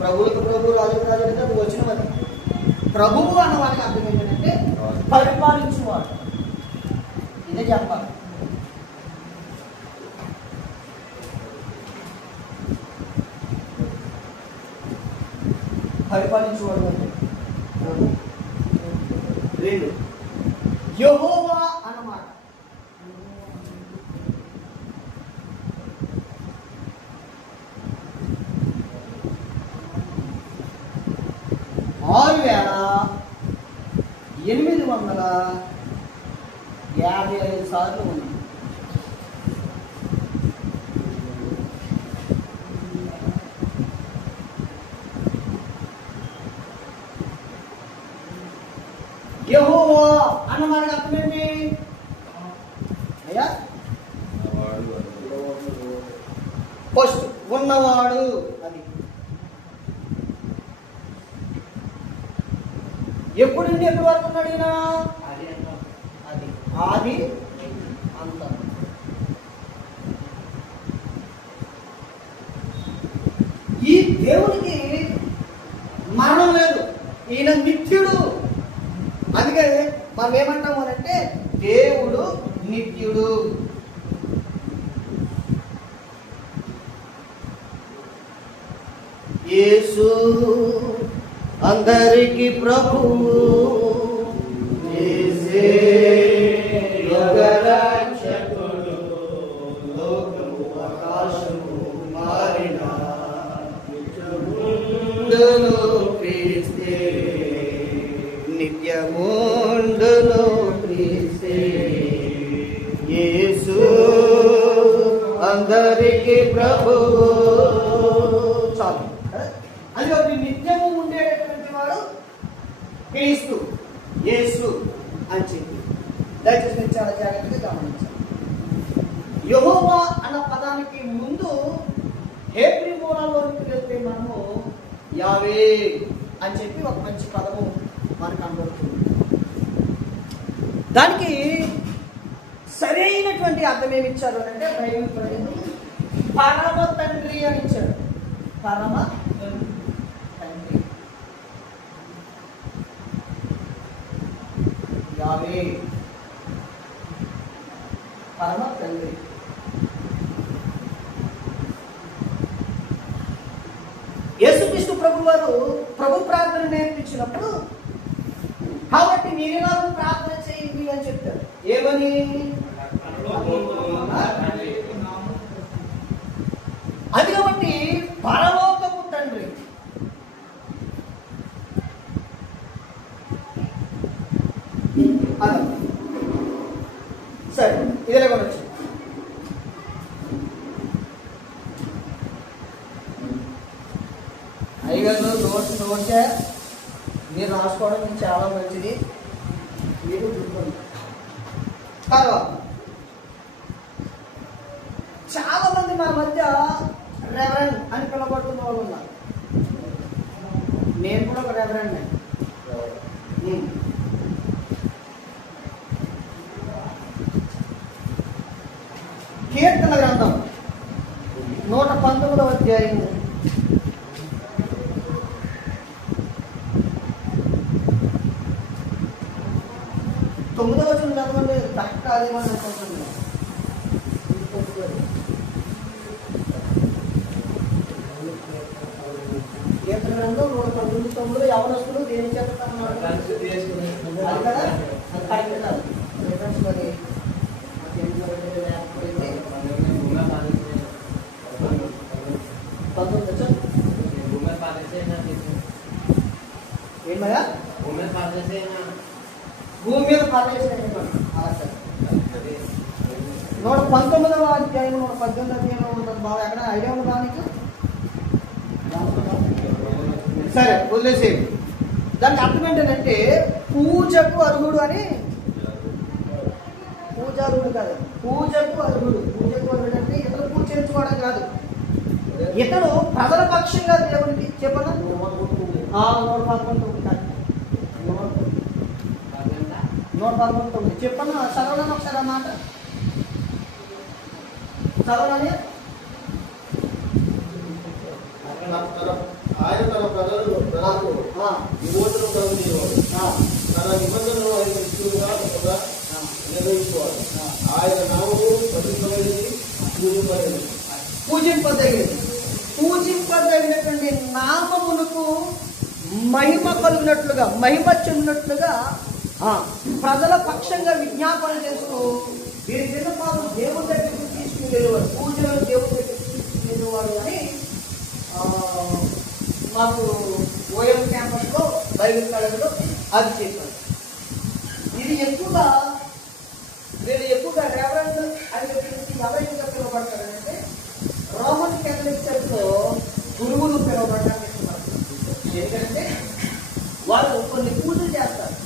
ప్రభువులకు ప్రభు, రాజుకు రాజు అంటే నువ్వు వచ్చిన మరి. ప్రభువు అన్న వారికి అర్థం ఏంటంటే పరిపాలించువాడు. ఇదే చెప్పాలి. పరిపాలించువాడు అంటే 2 యెహోవా అన్నమాట. ఆరు 855 సార్లు ఉంది. యెహోవా అన్నమాట అర్థం ఏంటి అయ్యా? ఫస్ట్ ఉన్నవాడు. అది ఎప్పుడు నుండి ఎప్పుడు వరకు ఉన్నాడు ఈయన? అది ఆది అంతం. ఈ దేవుడికి మరణం లేదు. ఈయన నిత్యుడు. అందుకే మనం ఏమంటాము అంటే దేవుడు నిత్యుడు. యేసు అందరికి ప్రభువు, యేసే యోగరక్షకుడు, లోకము ఆకాశము మారిన నిత్యముండును క్రీస్తే, నిత్యముండును క్రీస్తే. యేసు అందరికి ప్రభువు. చాలు. అది ఒకటి నిత్యము ఉండేటటువంటి వాడు క్రీస్తు, యేసు అని చెప్పి దయచేసి నేను చాలా జాగ్రత్తగా గమనించాను. యెహోవా అన్న పదానికి ముందు హెబ్రీ మూలాల్లోకి వెళ్తే మనము యావే అని చెప్పి ఒక మంచి పదము మనకు కనబడుతుంది. దానికి సరైనటువంటి అర్థం ఏమి ఇచ్చారు అంటే బైబిల్ ప్రజలు పరమ తండ్రి అని ఇచ్చాడు. పరమ తండ్రి యావే, పరమ తండ్రి. యేసుక్రీస్తు ప్రభు వారు ప్రభు ప్రార్థన నేర్పించినప్పుడు, కాబట్టి మీరేలా ప్రార్థన చేయండి అని చెప్తారు. ఏమని? అది కాబట్టి పరలోకపు తండ్రి. అలా సరే, ఇదే కూడా వచ్చింది. అయ్యగారు నోట్స్ మీరు రాసుకోవడం మీకు చాలా మంచిది. మీరు తర్వాత చాలా మంది మా మధ్య రెవరెండ్ అని పిలవబడుతున్న వాళ్ళు ఉన్నారు. నేను కూడా ఒక రెవరెండ్. కీర్తన గ్రంథం 119వ అధ్యాయము 9వ వచనం చదవండి. కరెక్ట్ కాదేమని అనుకుంటున్నాను. కీర్తన గ్రంథం 119 యవనస్తులు దేని చేస్తున్నారు? అది కదా, అది కరెక్ట్ కాదు. మరి ఏమయ్యా? భూమి మీద పారేసిన 119వ అధ్యాయం 118వ అధ్యాయంలో ఉంటుంది. బాగా ఎక్కడ ఐడియా ఉంది దానికి? సరే వదిలేసి. దానికి అర్థం ఏంటంటే పూజకు అర్హుడు అని. పూజారుడు కాదు, పూజకు అర్హుడు. పూజకు అర్హుడు అంటే ఇతను పూజ చేయించుకోవడం కాదు. ఇతడు ప్రజల పక్షంగా దేవుడికి చెప్పను 119 చెప్పను. చదవడానికి ఒకసారి ఆ మాట చదవని. ఆయన తన ప్రజలను విమోచన కలుగునేవాడు. తన నిబంధనలు ఆయన ఇష్టంగా నిర్వహించుకోవాలి. ఆయన నామము పవిత్రమైనది, పూజింపదగినది. పూజింపదగినటువంటి నామమునకు మహిమ కలిగినట్లుగా, మహిమ చెందినట్లుగా ప్రజల పక్షంగా విజ్ఞాపన చేస్తూ వీరి విన్నపాలు దేవుడి దగ్గరికి తీసుకునేవాడు. పూజలు దేవుడి దగ్గరికి తీసుకునేవాడు అని మాకు ఓఎం క్యాంపస్లో బైబిల్ కాలేజీలో అది చెప్పారు. ఇది ఎక్కువగా వీళ్ళు ఎక్కువగా రెవరెండ్ అని చెప్పి ఎవరైనా పిలువబడతారంటే రోమన్ క్యాథలిక్ చర్చ్లో గురువులు పిలువబడడానికి ఇష్టపడతారు. ఎందుకంటే వాళ్ళు కొన్ని పూజలు చేస్తారు.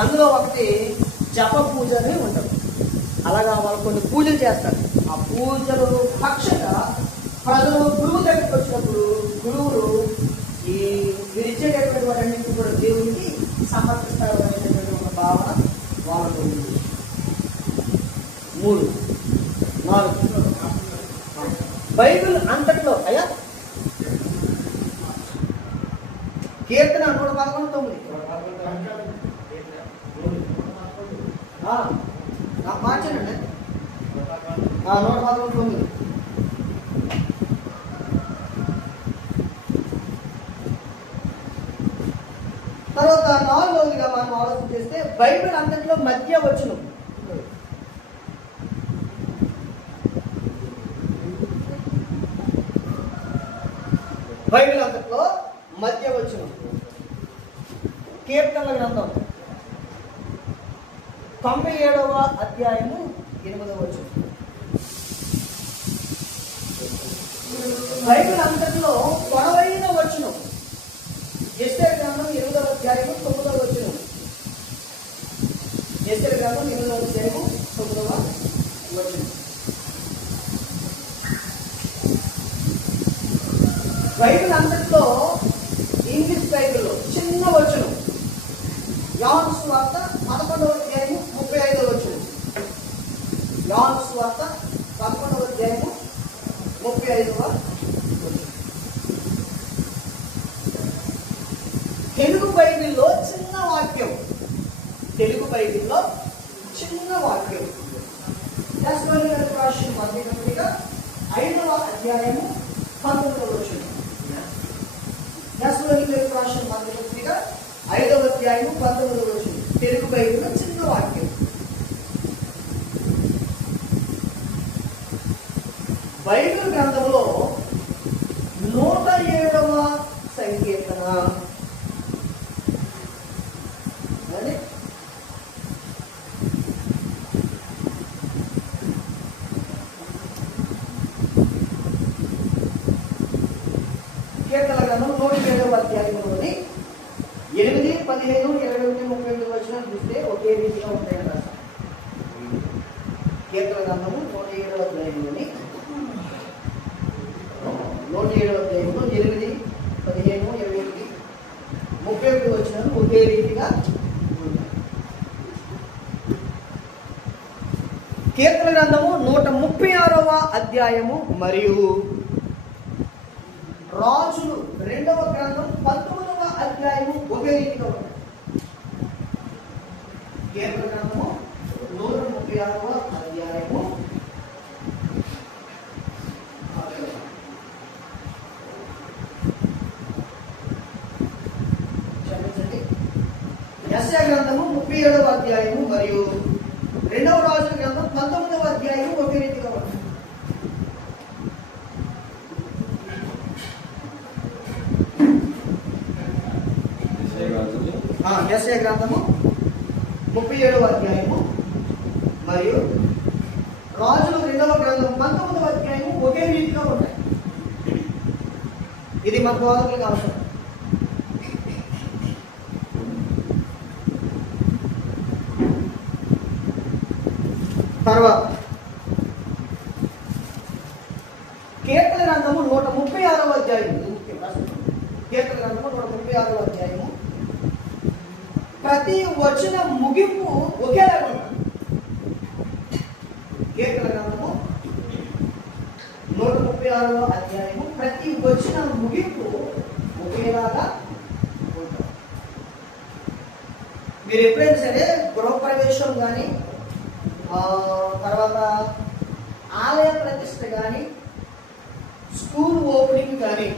అందులో ఒకటి జప పూజ అని ఉంటుంది. అలాగా వాళ్ళు కొన్ని పూజలు చేస్తారు. ఆ పూజలు పక్షంగా ప్రజలు గురువు దగ్గరికి వచ్చినప్పుడు గురువులు ఈ విరిచేటటువంటి వాటన్నింటినీ కూడా దేవునికి సమర్పిస్తారు అనేటటువంటి ఒక భావన వాళ్ళకు ఉంది. 3, 4 బైబిల్ అంతట్లో అయ్యా కీర్తన 119 మార్చానండి. 119 తర్వాత 4వదిగా మనం ఆలోచన చేస్తే బైబిల్ అంతట్లో మధ్య వచనం. బైబిల్ అంతట్లో మధ్య వచనం కీర్తనల గ్రంథం 97వ అధ్యాయము 8వ వచనం. బైబిల్ అంతట్లో పొడవైన వచనం. ఎస్తేరు గ్రంథం 8వ అధ్యాయము 9వ వచనం. ఎస్తేరు గ్రంథం 8వ అధ్యాయము 9వ వచనం. బైబిల్ అంతట్లో ఇంగ్లీష్ బైబిల్లో చిన్న వచనం. యోహాను సువార్త 11వ అధ్యాయము 35వ వచనం. యోహాను సువార్త 11వ అధ్యాయము 35వ వచనం. తెలుగు బైబిల్లో చిన్న వాక్యం. తెస్సలోనికీయులకు రాసిన మొదటి పత్రిక 5వ అధ్యాయము 19వ వచనం. తెస్సలోనికీయులకు రాసిన మొదటి పత్రిక 5వ అధ్యాయము 19వ వచనం. తెలుగు బైబిల్లో చిన్న వాక్యం. బైబిల్ గ్రంథంలో 107వ సంకీర్తన. కీర్తన గ్రంథం 107వ అధ్యాయంలోని 8, 15, 21, 32 వచనాలు చూస్తే ఒకే రీతిగా ఉంటాయని రాశారు. కీర్తన గ్రంథము 107వ అధ్యాయంలోని 107వ అధ్యాయంలో 8, 15, 21, 32 వచనాలు ఒకే రీతిగా ఉంటాయి. కీర్తన గ్రంథము 136వ అధ్యాయము మరియు రాజులు 2వ గ్రంథం 19వ అధ్యాయము ఒకే రీతిగా ఉంటాయి. కీర్తన గ్రంథము 136వ అధ్యాయము యెషయా గ్రంథము 37వ అధ్యాయము మరియు 2వ రాజుల గ్రంథం 19వ అధ్యాయము ఒకే రీతిగా ఉంటాయి. యెషయా గ్రంథము 37వ అధ్యాయము మరియు రాజులు 2వ గ్రంథం 19వ అధ్యాయము ఒకే రీతిగా ఉంటాయి. ఇది మన బోధకులకు అవసరం. తర్వాత కీర్తన గ్రంథము 136వ అధ్యాయము. కీర్తన గ్రంథము 136వ అధ్యాయము ప్రతి వచన ముగింపు ఒకేలాగా ఉంటుంది. కీర్తన గ్రంథము 136వ అధ్యాయము ప్రతి వచన ముగింపు ఒకేలాగా ఉంటుంది. మీరు ఎప్పుడైనా సరే గృహప్రవేశం కానీ తర్వాత ఆలయ ప్రతిష్ఠ కానీ స్కూల్ ఓపెనింగ్ కానీ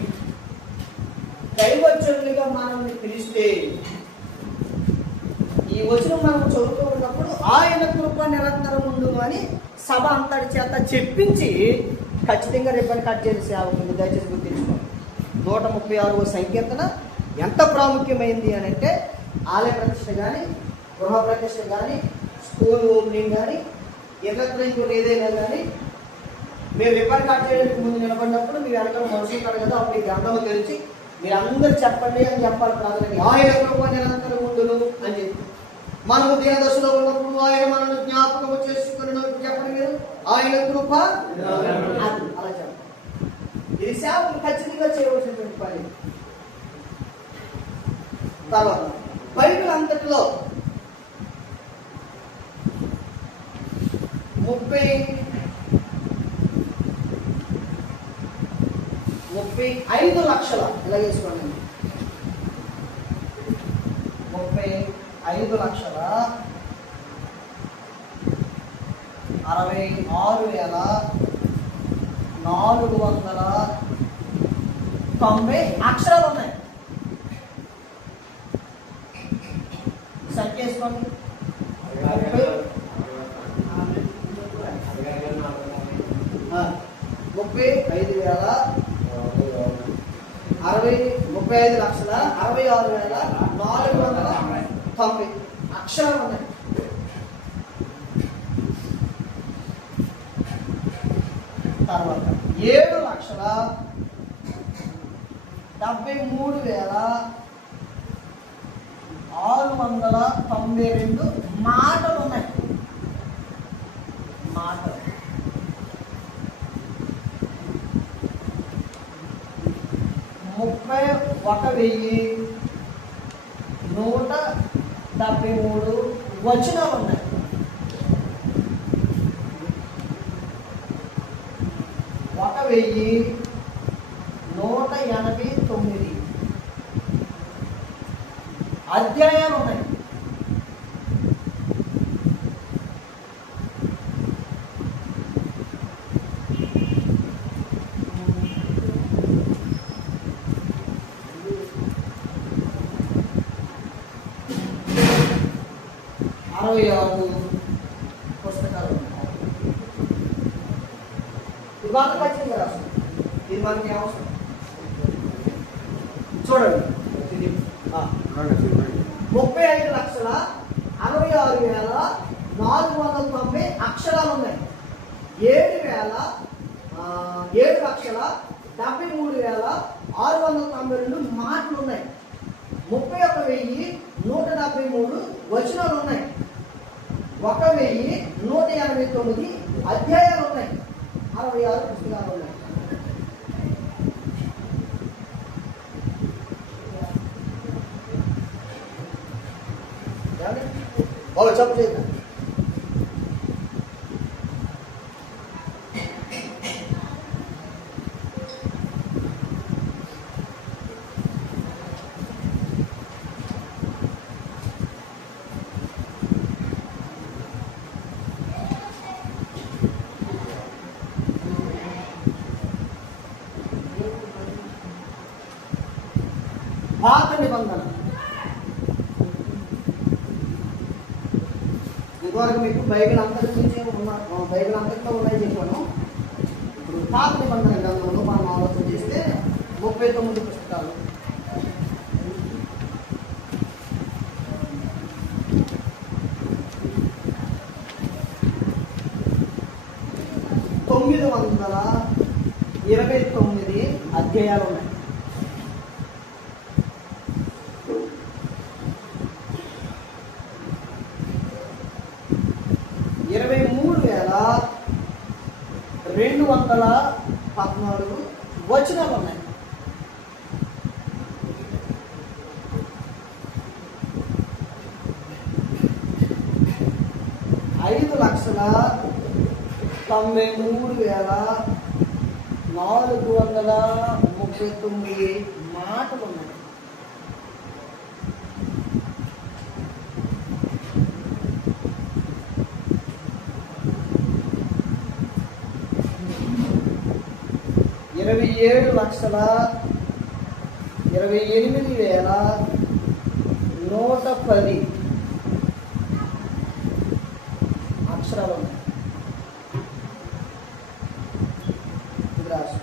దైవజనులుగా మనల్ని పిలిస్తే ఈ వచనం మనం చదువుతూ ఉన్నప్పుడు ఆయన కృప నిరంతరం ఉండును అని సభ అంతటి చేత చెప్పించి ఖచ్చితంగా రిబ్బన్ కట్ చేసే సేవకులు దయచేసి గుర్తించుకోండి. 136వ సంకీర్తన ఎంత ప్రాముఖ్యమైంది అని అంటే ఆలయ ప్రతిష్ఠ కానీ గృహ ప్రతిష్ఠ కానీ స్కూల్ ఓపెనింగ్ కానీ ఇతర ఇంకోటి ఏదైనా కానీ మీరు రిబ్బన్ కట్ చేయడానికి ముందు నిలబడినప్పుడు మీరు వెనకాల మనుషులు ఉంటారు కదా, అప్పుడు ఈ గ్రంథము తెరిచి మీరు అందరూ చెప్పండి అని చెప్పాలి. ప్రార్థనకి ఆయన కృప నిరంతరం ఉండును అని చెప్పి మనము దీన దశలో ఉన్నప్పుడు ఆయన మనల్ని జ్ఞాపకం చేసుకుని చెప్పండి. మీరు ఆయన కృప అలా చెప్పండి. ఇది సేవకు ఖచ్చితంగా చేయవలసినటువంటి పని. తర్వాత బైబిల్ అంతటిలో 35 లక్షల ఇలా వేసుకోండి. 35 లక్షల 66,490 అక్షరాలు ఉన్నాయి. సంఖ్య వేసుకోండి. 35,66,490 అక్షరాలు ఉన్నాయి. తర్వాత 7,73,692 మాటలు ఉన్నాయి. మాటలు 31,173 వచనాలు ఉన్నాయి. 61,189 అధ్యాయాలు ఉన్నాయి. అరవై 66 పుస్తకాలు ఉన్నాయి. ఇది బాగా ఖచ్చితంగా రాస్తుంది. ఇది మనకి అవసరం. చూడండి, 35,66,490 అక్షరాలు ఉన్నాయి. 7,73,692 మాటలు ఉన్నాయి. 31,173 వచనాలు ఉన్నాయి. 1,189 అధ్యాయాలు ఉన్నాయి. 66 పుస్తకాలు ఉన్నాయి. వాళ్ళు చెప్పు చేద్దాం. పాత నిబంధన ఇదివరకు మీకు బైబిల్ అంతరించి బైబిల్ అంతటితో ఉన్నాయి చెప్పాను. ఇప్పుడు పాత నిబంధన గ్రంథంలో మనం ఆలోచన చేస్తే 39 పుస్తకాలు. తొమ్మిది 929 అధ్యాయాలు ఉన్నాయి. 23,214 వచనాలు ఉన్నాయి. 5,93,439 మాటలు ఉన్నాయి. ఇరవై 7,28,110 అక్షరాలు ఉన్నాయి. ఇది రాసు.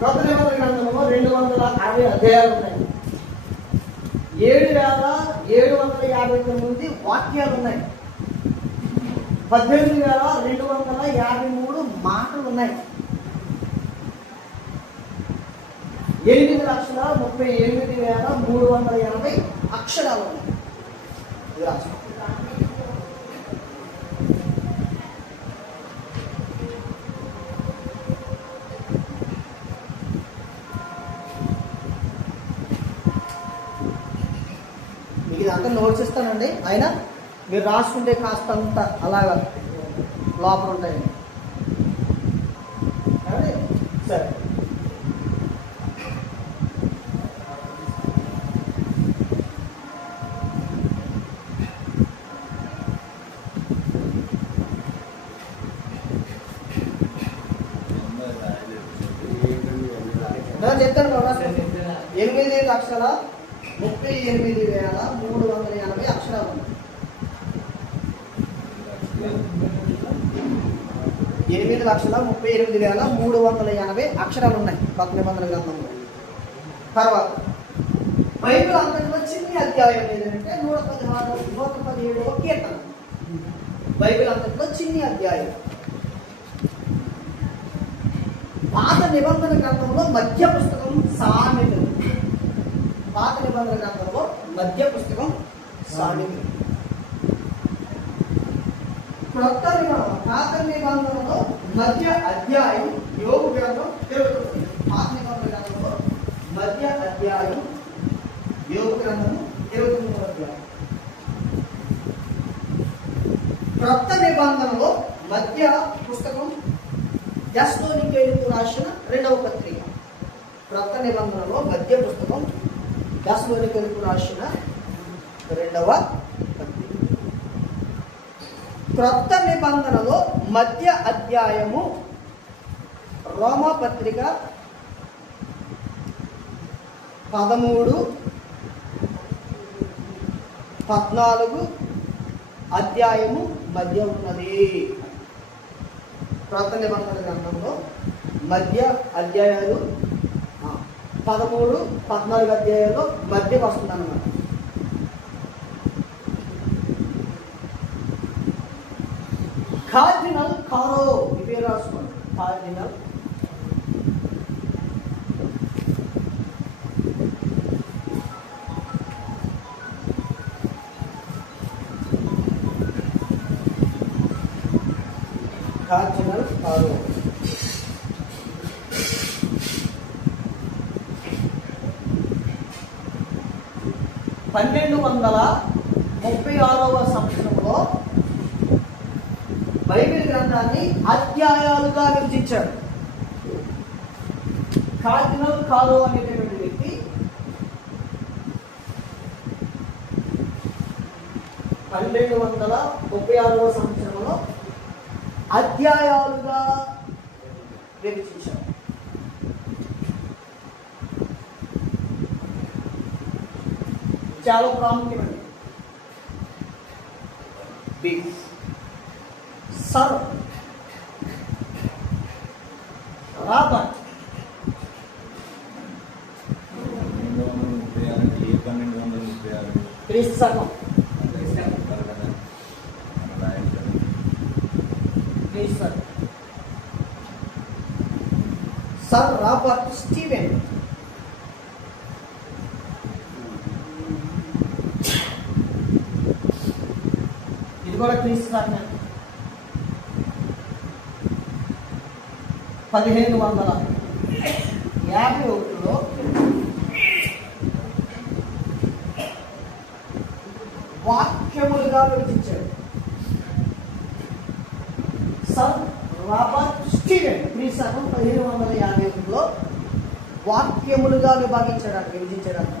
కొత్త నిబంధన గ్రంథంలో 260 అధ్యాయాలు ఉన్నాయి. 7,759 వాక్యాలు ఉన్నాయి. 18,253 మాటలు ఉన్నాయి. 8,38,380 అక్షరాలు ఉన్నాయి. ఇది రాసుకో. మీకు ఇదంతా నోట్స్ ఇస్తానండి. అయినా మీరు రాసుకుంటే కాస్తంత అలాగా లోపల ఉంటాయండి. ఏమండి? సరే, నేను చెప్తాను కదా, 8,38,380 అక్షరాలు ఉన్నాయి. 8,38,380 అక్షరాలు ఉన్నాయి కొత్త నిబంధన గ్రంథంలో. తర్వాత బైబిల్ అంతటిలో చిన్ని అధ్యాయం ఏదంటే 117వ కీర్తన. బైబిల్ అంతటిలో చిన్ని అధ్యాయం. పాత నిబంధన గ్రంథంలో మధ్య పుస్తకం సామెతలు. పాత నిబంధన గ్రంథంలో మధ్య పుస్తకం సామెతలు. క్రొత్త నిబంధన పాత నిబంధనలో మధ్య అధ్యాయం యోగు గ్రంథం 29. పాత నిబంధన గ్రంథంలో మధ్య అధ్యాయం యోగు గ్రంథం 29వ అధ్యాయం. క్రొత్త నిబంధనలో మధ్య పుస్తకం దెస్సలోనికీయులకు రాసిన 2వ పత్రిక. క్రొత్త నిబంధనలో మధ్య పుస్తకం దెస్సలోనికీయులకు రాసిన 2వ పత్రిక. క్రొత్త నిబంధనలో మధ్య అధ్యాయము రోమా పత్రిక 13, 14 అధ్యాయము మధ్య ఉన్నది. క్రొత్త నిబంధన గ్రంథంలో మధ్య అధ్యాయాలు 13, 14 అధ్యాయాల్లో మధ్య వస్తుందన్నమాట. కార్డినల్ కారో ఇవే రాసుకోండి. కార్డినల్ కార్డినల్ కారో 1236వ సంవత్సరంలో బైబిల్ గ్రంథాన్ని అధ్యాయాలుగా విభజించాడు. కార్డినల్ కారో అనేటటువంటి వ్యక్తి 1236వ సంవత్సరంలో అధ్యాయాలుగా విభజించాడు. చాలా ప్రాముఖ్యమైనది. సర్ రాబర్ట్ 1236 క్రీస్తు శకం సర్ రాబర్ట్ స్టీవెన్ ఇది కూడా క్రీస్తు శకం 1551లో వాక్యములుగా విభజించాడు. సర్ రాబర్ట్ స్టీవెన్ క్రీస్తు శకం 1551లో వాక్యములుగా విభజించాడు.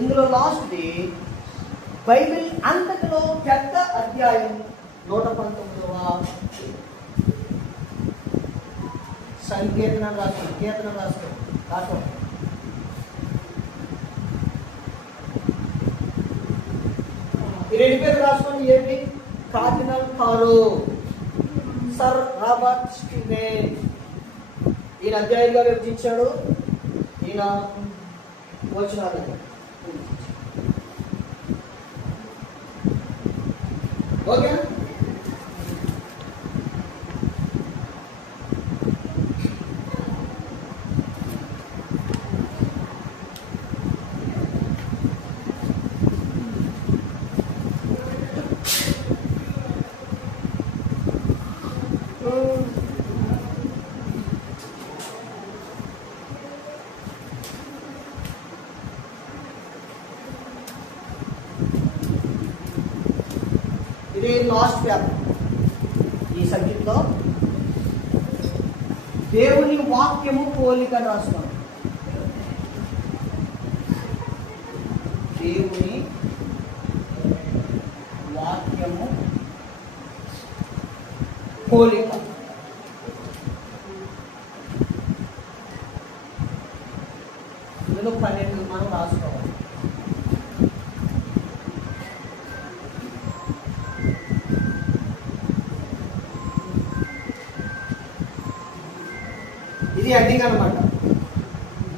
ఇందులో లాస్ట్ది బైబిల్ అంతటిలో పెద్ద అధ్యాయం 119వ సంకీర్తన రాష్ట్రం. ఈ 2 పేర్లు రాసుకోండి. ఏంటి? Cardinal Caro, sir Robert Stephen. ఈయన అధ్యాయులుగా విభజించాడు. ఈయన వచనాలు. ఓకే, ఇది లాస్ట్ పేపర్ ఈ సబ్జెక్ట్లో. దేవుని వాక్యము పోలిక రాస్తున్నాం. దేవుని వాక్యము పోలిక. ఇందులో 12 మనం రాసుకోవాలి. ఇది హెడ్డింగ్ అన్నమాట.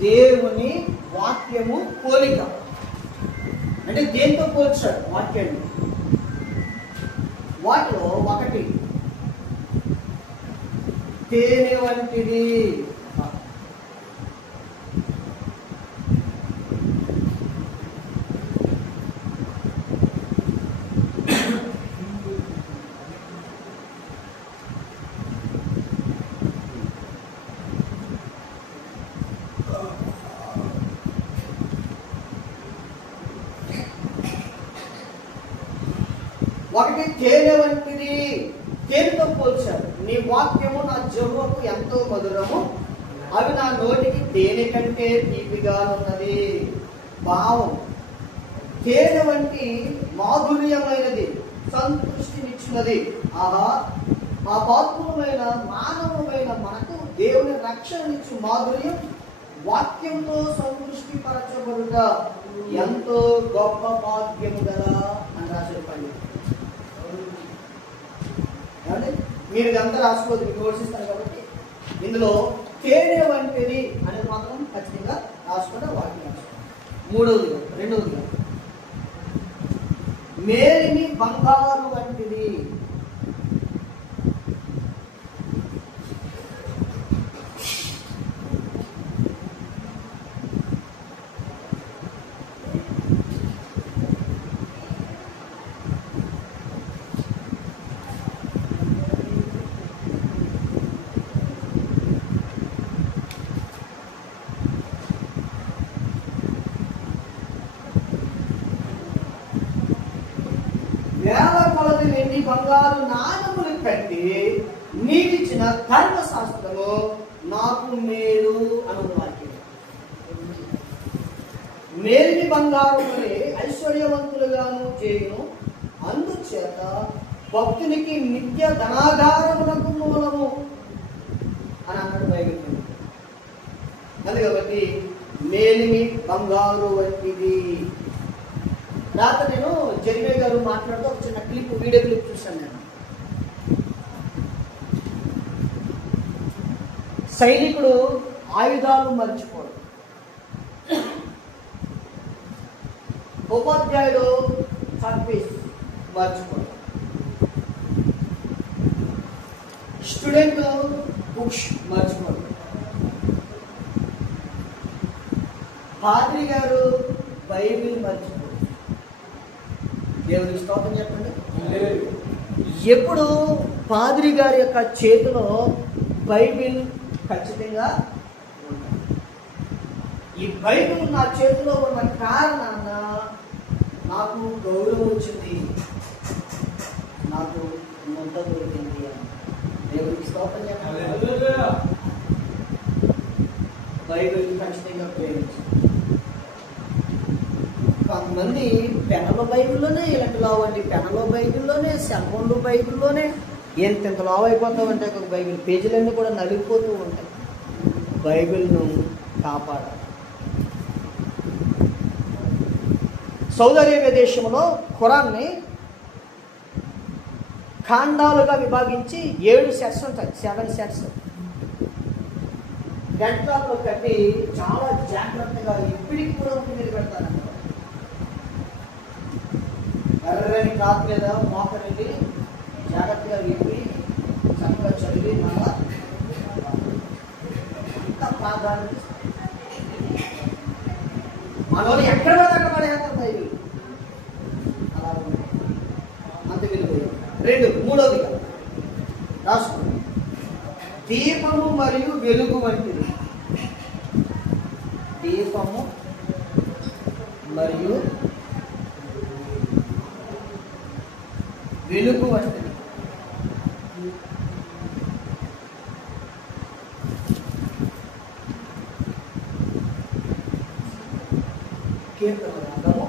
దేవుని వాక్యము పోలిక అంటే దేంతో పోల్చాడు వాక్యాన్ని? వాటిలో ఒకటి తేనె వంటిది. ఒకటి తేనె వంటిది, తేనెతో పోల్చారు. నీ వాక్యము నా జిహ్వకు ఎంతో మధురము, అవి నా నోటికి తేనె కంటే తీపిగా ఉన్నది. భావం తేనె వంటి మాధుర్యమైనది, సంతృష్టినిచ్చినది. ఆహా, ఆ పాత్రమైన మానవమైన మనకు దేవుని రక్షణనిచ్చు మాధుర్యం వాక్యంతో సంతృష్టి పరచబడుట ఎంతో గొప్ప భాగ్యము గల అని రాశారు పండితులు. మీరు ఇదంతా రాసుకోవద్దు, మీకు నోట్సిస్తాను కాబట్టి ఇందులో తేనె వంటిది అనేది మాత్రం ఖచ్చితంగా రాసుకుంటే వాక్యం రాసుకోండి. రెండవదిగా మేలిమి బంగారు వంటిది. వేల కొలది వెండి బంగారు నాణములు కట్టి నీకిచ్చిన ధర్మశాస్త్రము నాకు మేలు అన్న వాక్యం. మేలిని బంగారు వలె ఐశ్వర్యవంతులుగాను చేయును, అందుచేత భక్తునికి నిత్య ధనాధారమునకు మూలము అని అన్నాడు బైబిల్. అది కాబట్టి మేలిమి బంగారు వంటిది. రాత్రి నేను జెర్మీ గారు మాట్లాడుతూ ఒక చిన్న వీడియో క్లిప్ చూశాను. నేను సైనికుడు ఆయుధాలు మర్చిపోడు, ఉపాధ్యాయుడు సర్వీస్ మర్చిపోడు, స్టూడెంట్ బుక్స్ మర్చిపోడు, పాద్రి గారు బైబిల్ మర్చిపోడు. దేవునికి స్తోత్రం చెప్పండి. ఎప్పుడు పాద్రి గారి యొక్క చేతిలో బైబిల్ ఖచ్చితంగా ఉంటుంది. ఈ బైబిల్ నా చేతిలో ఉన్న కారణాన నాకు గౌరవం వచ్చింది, నాకు ముద్ద దొరికింది. దేవునికి స్తోత్రం చెప్పండి. బైబిల్ ఖచ్చితంగా ప్రేమించింది. కొంతమంది పెనల బైబిల్లోనే ఇలాంటి లావండి, పెనలో బైబిల్లోనే, సెల్ ఫోన్లు బైబిల్లోనే ఎంత లావు అయిపోతామంటే ఒక బైబిల్ పేజీలన్నీ కూడా నలిగిపోతూ ఉంటాయి. బైబిల్ను కాపాడాలి. సౌదీ అరేబియా దేశంలో ఖురాన్ని ఖండాలుగా విభాగించి 7 సెట్స్ ఉంటాయి, 7 సెట్స్ గంటలో కట్టి చాలా జాగ్రత్తగా ఇప్పటికి కూడా మీద పెడతారు. ఎర్రని కాదు లేదా మోకరెళ్ళి జాగ్రత్తగా విప్పి చక్కగా చదివి మళ్ళా అంత ప్రాధాన్యత. మనలో ఎక్కడ అక్కడ పడేస్తారు బైబిల్. అలా అంత విలువ. మూడవదిగా రాసుకోండి, దీపము మరియు వెలుగు వంటిది. దీపము మరియు వెలుగు వంటిది. కీర్తన గ్రంథము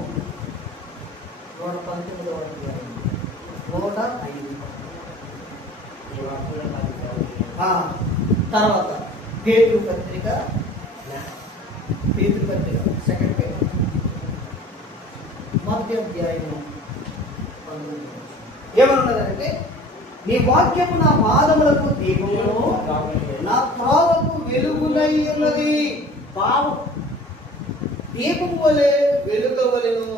119వ అధ్యాయం 105. తర్వాత పేతురు పత్రిక సెకండ్ పేపర్ మొదటి అధ్యాయము 19. ఏమన్నదంటే, నీ వాక్యము నా పాదములకు దీపమును నా త్రోవకు వెలుగునై ఉన్నది. భావం దీపము వలె వెలుగవలెను,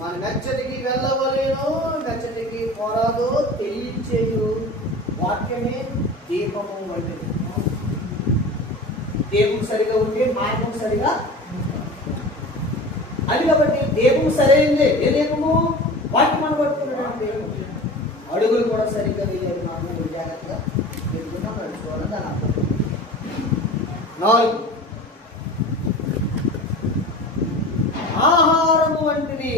మన మెచ్చటికి వెళ్ళవలెను, మెచ్చటికి పోరాదో తెలియచేయు వాక్యమే దీపము వంటిది. దీపం సరిగా ఉంటే మార్గం సరిగా అది. కాబట్టి దీపం సరైనదే. ఏ దీపము? వాక్యం అనబడుతున్నటువంటి దీపం. అడుగులు కూడా సరిగ్గా వేయలేదు. మనం జాగ్రత్తగా ఎదుగుతున్నాం, నడుచుకోవాలని దాని అర్థం. 4, ఆహారము వంటిది.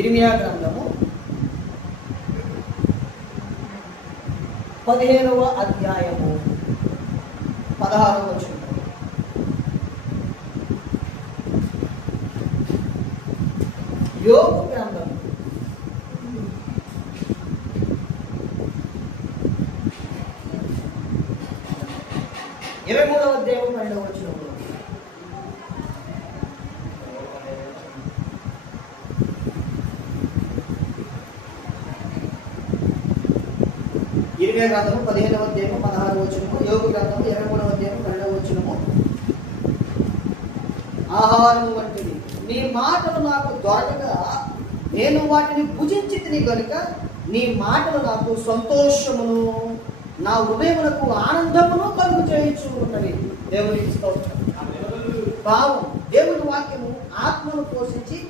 ఇర్మియా గ్రంథము 15వ అధ్యాయము 16వ వచనం. యోబు గ్రంథం 23వ అధ్యాయం 12వ వచనం. ఇర్మియా గ్రంథము 15వ అధ్యాయము 16వ వచనము, యోబు గ్రంథము 23వ అధ్యాయము 12వ వచనము. ఆహారము వంటిది. నీ మాటలు నాకు దొరకగా నేను వాటిని భుజించి తిని గనుక నీ మాటలు నాకు సంతోషమును, నా హృదయమునకు ఆనందమును కలుగు చేయించు ఉన్నది. దేవునికి స్తోత్రం. భావం, దేవుని వాక్యము ఆత్మను పోషించి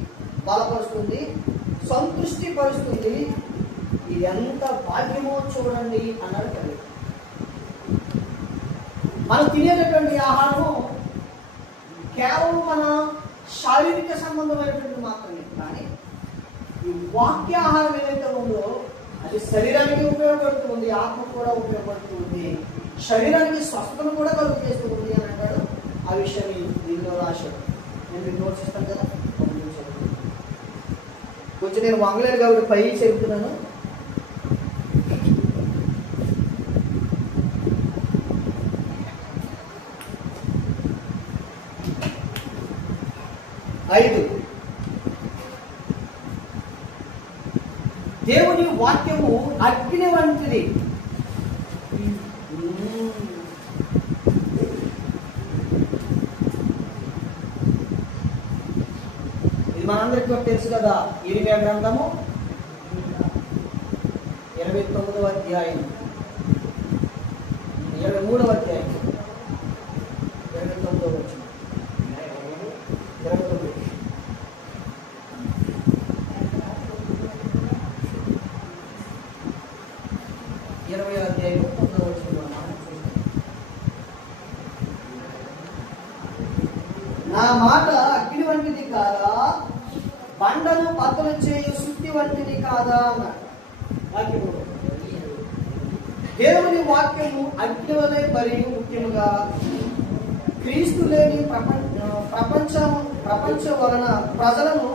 బలపరుస్తుంది, సంతృష్టి పరుస్తుంది. ఇది ఎంత భాగ్యమో చూడండి అన్నాడు కవి. మనం తినేటటువంటి ఆహారము కేవలం మన శారీరక సంబంధమైనటువంటి మాత్రమే. కానీ ఈ వాక్య ఆహారం ఏదైతే ఉందో అది శరీరానికి ఉపయోగపడుతుంది, ఆత్మ కూడా ఉపయోగపడుతుంది, శరీరానికి స్వస్థతను కూడా కలుగు చేస్తుంది అని అంటాడు. ఆ విషయం దీనిలో రాశాడు. నేను మీకు నోట్స్ ఇస్తాను కదా, కొంచెం నేను వంగలేను కాబట్టి పై చెబుతున్నాను. దేవుని వాక్యము అగ్ని వంటిది. ఇది మనందరికీ తెలుసు కదా. ఇర్మియా గ్రంథము 29వ అధ్యాయం 23వ అధ్యాయం 29వ వచనం. 29 20వ అధ్యాయం 9వ వచనం. నా మాట అగ్ని వంటిది కాదా, బండను బద్దలు చేయు శుద్ధి వంటిది కాదా అన్నాడు. దేవుని వాక్యము అగ్ని వలె మరియు ముఖ్యముగా క్రీస్తు లేని ప్రపంచం వలన ప్రజలను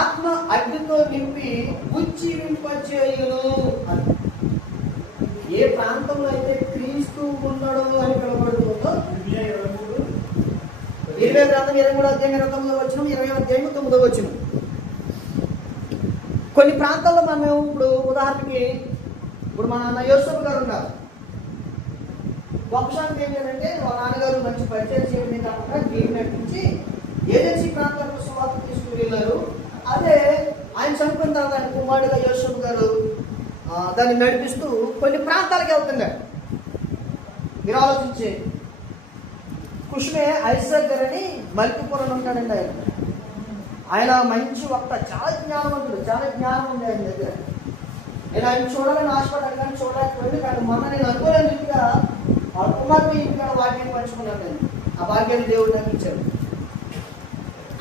ఆత్మ అగ్నితో నింపి ఉజ్జీవింపచేయును. ఏ ప్రాంతంలో అయితే క్రీస్తు ఉన్నాడు అని పిలువబడుతుందో, ఇర్మియా గ్రంథం 23వ అధ్యాయం 29వ వచనం, 20వ అధ్యాయం 9వ వచనం. కొన్ని ప్రాంతాల్లో మనం ఇప్పుడు ఉదాహరణకి ఇప్పుడు మా నాన్న యోసేపు గారు ఉన్నారు. గొప్ప శాంతి ఏంటంటే వాళ్ళ నాన్నగారు మంచి పరిచయం చేయడమే కాకుండా టీం నడిపించి ఏజెన్సీ ప్రాంతాలకు సువార్త తీసుకుని వెళ్ళారు. అదే ఆయన చనిపోయిన తర్వాత ఆయన కుమారుడుగా యోసేపు గారు దాన్ని నడిపిస్తూ కొన్ని ప్రాంతాలకు వెళ్తున్నారు. మీరు ఆలోచించే కుష్మే ఐజక్ గారు అని మల్కిపురం ఉంటాడండి. ఆయన మంచి వక్త, చాలా జ్ఞానవంతుడు, చాలా జ్ఞానం ఉంది ఆయన దగ్గర. నేను ఆయన చూడాలని ఆశపడ్డాను కానీ చూడలేకపోయింది. కానీ మొన్న నేను అనుకోలేని రీతిగా వాళ్ళ కుమార్తె ఇంటికాడ వాక్యాన్ని పంచుకున్నాను. నేను ఆ భాగ్యాన్ని దేవుడు నాకు ఇచ్చాడు.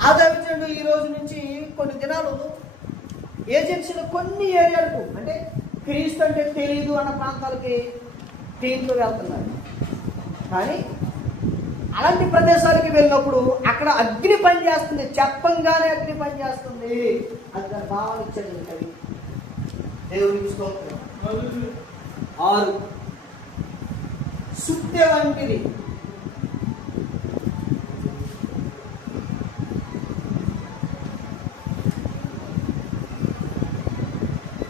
ఆ దైవజనుడు ఈ రోజు నుంచి కొన్ని దినాలు ఏజెన్సీలో కొన్ని ఏరియాలకు, అంటే క్రీస్తు అంటే తెలియదు అన్న ప్రాంతాలకి టీంతో వెళ్తున్నారు. కానీ అలాంటి ప్రదేశాలకి వెళ్ళినప్పుడు అక్కడ అగ్ని పని చేస్తుంది, చెప్పంగానే అగ్ని పని చేస్తుంది. అది దాని భావన ఇచ్చాడు కవి. దేవుడికి స్తోత్రం. 6 సుత్తె వంటిది.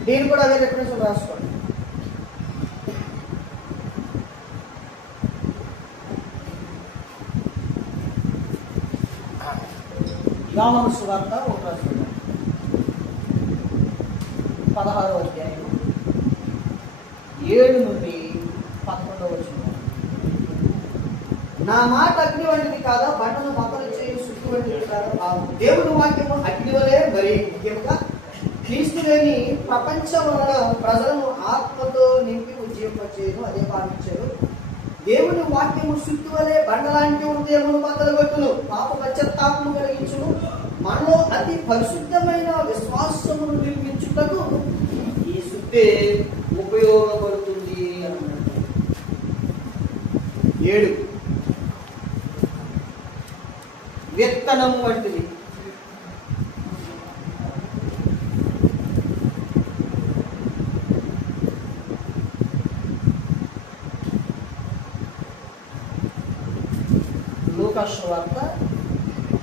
దీన్ని కూడా అదే రిఫరెన్స్ రాసుకోండి. యోహాను సువార్త 16వ అధ్యాయం 7 నుండి 11వ వచనం. నా మాట అగ్ని వంటిది కాదా, బండను బద్దలు చేయి సుత్తి వంటిది కాదా. దేవుడు వాక్యము అగ్ని వలె, మరి ముఖ్యంగా క్రీస్తు లేని ప్రపంచంలో ప్రజలను ఆత్మతో నింపి ఉజ్జీవింపచేయను. అదే భావించారు. దేవుని వాక్యము సుత్తి వలె బండలాంటి హృదయమును బద్దలుగొట్టును, పాప పశ్చాత్తాపము కలిగించును, మనలో అతి పరిశుద్ధమైన విశ్వాసమును నిర్మించుటకు ఈ సుత్తే ఉపయోగపడుతుంది అన్నాడు. 7 విత్తనం వంటిది. లూకా సువార్త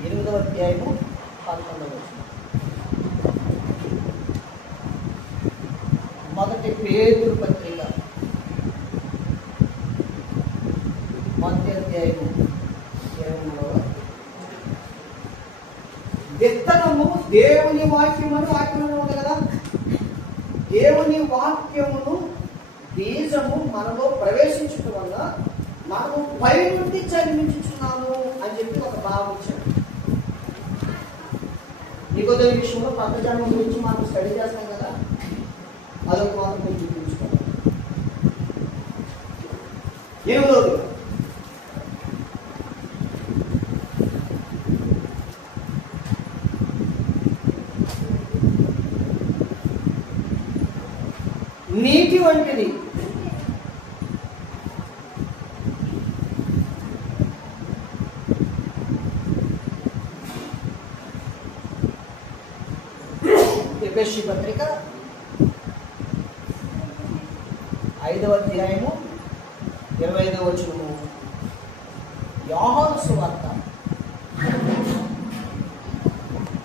8వ అధ్యాయము 11వ వచనం. మొదటి పేతురు పత్రిక 1వ అధ్యాయము 23వ. విత్తనము దేవుని వాక్యమును, వాక్యము ఉంది కదా, దేవుని వాక్యమును బీజము మనలో ప్రవేశించడం వల్ల మనము పై నుండి జన్మించుచున్నాము అని చెప్పి ఒక భావం ఇచ్చాడు. నికోదేము విషయంలో కొత్త జన్మం గురించి మనం స్టడీ చేస్తాం కదా, అదొక మాత్రం మీరు చూపించుకోవాలి. 8వ నీటి వంటిది. ఎఫెసీ పత్రిక 5వ అధ్యాయము 25వ వచనము. యోహాను సువార్త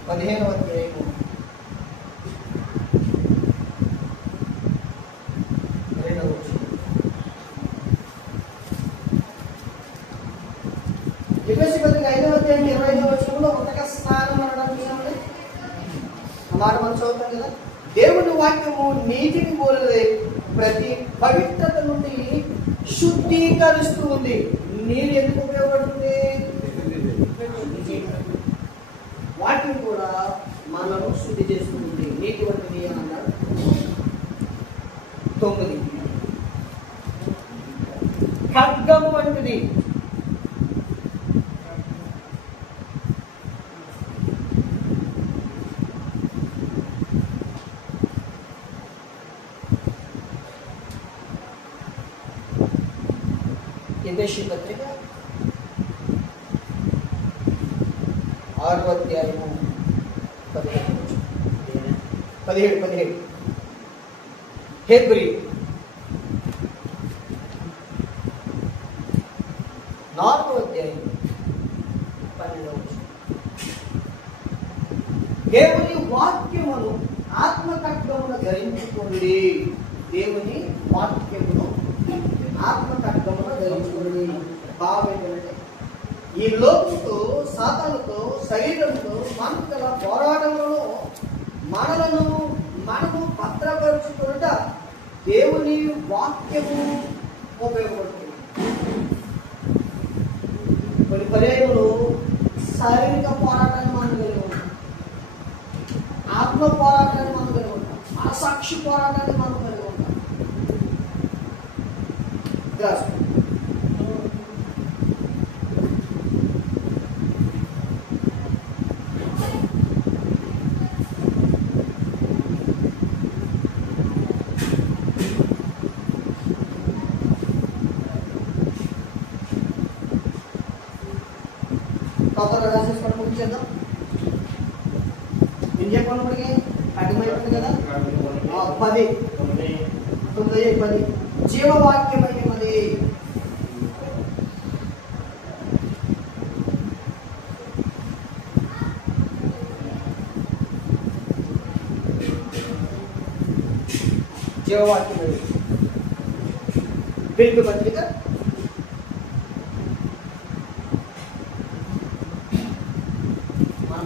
15వ అధ్యాయము 2వ వచనం. ఎఫెసీ పత్రిక 5వ అధ్యాయం 25వ వచనంలో ఉతక స్నానం అనడం చూసామండి. మాట మనం చదువుతాం కదా, దేవుని వాక్యము నీటిని పోలే ప్రతి పవిత్రత నుండి శుద్ధీకరిస్తూ ఉంది. నీరు ఎందుకు ఉపయోగపడుతుంది? వాక్యం కూడా మనను శుద్ధి చేస్తుంది. నీటి వంటిది అని అన్నాడు. 9 ఖడ్గం వంటిది. ఎఫెసీ పత్రిక 6వ అధ్యాయము 17. హెబ్రీ 4వ అధ్యాయం 12వ వచనం. దేవుని వాక్యమును ఆత్మ ఖడ్గమును ధరించుకోండి. దేవుని వాక్యమును ఆత్మ ఖడ్గమును ధరించుకోండి. భావం ఏంటంటే, ఈ లోకంతో, సాతానుతో, శరీరంతో మనకు గల పోరాటంలో మనము భద్రపరుచుకున్నట దేవుని వాక్యము ఉపయోగపడుతుంది. కొన్ని పర్యాయములు శారీరక పోరాటాన్ని మనం కలిగి ఉంటాం, ఆత్మ పోరాటాన్ని మనం కలిగి ఉంటాం, మనసాక్షి పోరాటాన్ని మనం కలిగి ఉంటాం. తొందరగా రాసేసుకోవడం ముగించేద్దాం. ఏం చెప్పాలప్పటికీ కఠినమైపోతుంది కదా. 10 9 10 జీవవాక్యమైనది. జీవవాక్యమైనది బిల్లు పత్రిక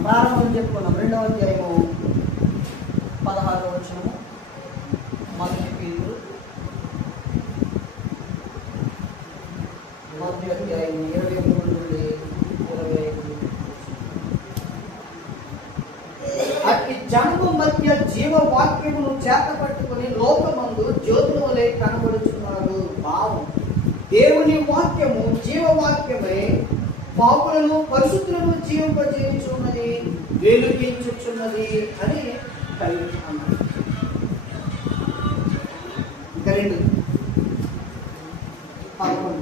2వ చెప్పుకున్నాం. 2వ అధ్యాయము 16వ వచనము, మొదటి పేతురు 1వ అధ్యాయం 23 నుండి 25. అట్టి జనము మధ్య జీవవాక్యమును చేతపట్టుకుని లోకమందు జ్యోతుల వలె కనబడుచున్నారు. భావం దేవుని వాక్యము జీవవాక్యమై పాపులను పరిశుద్ధులను జీవింపజేయుచున్నది, వెలుగించుచున్నది అని కలిగి అన్నారు. ఇంకా 2 11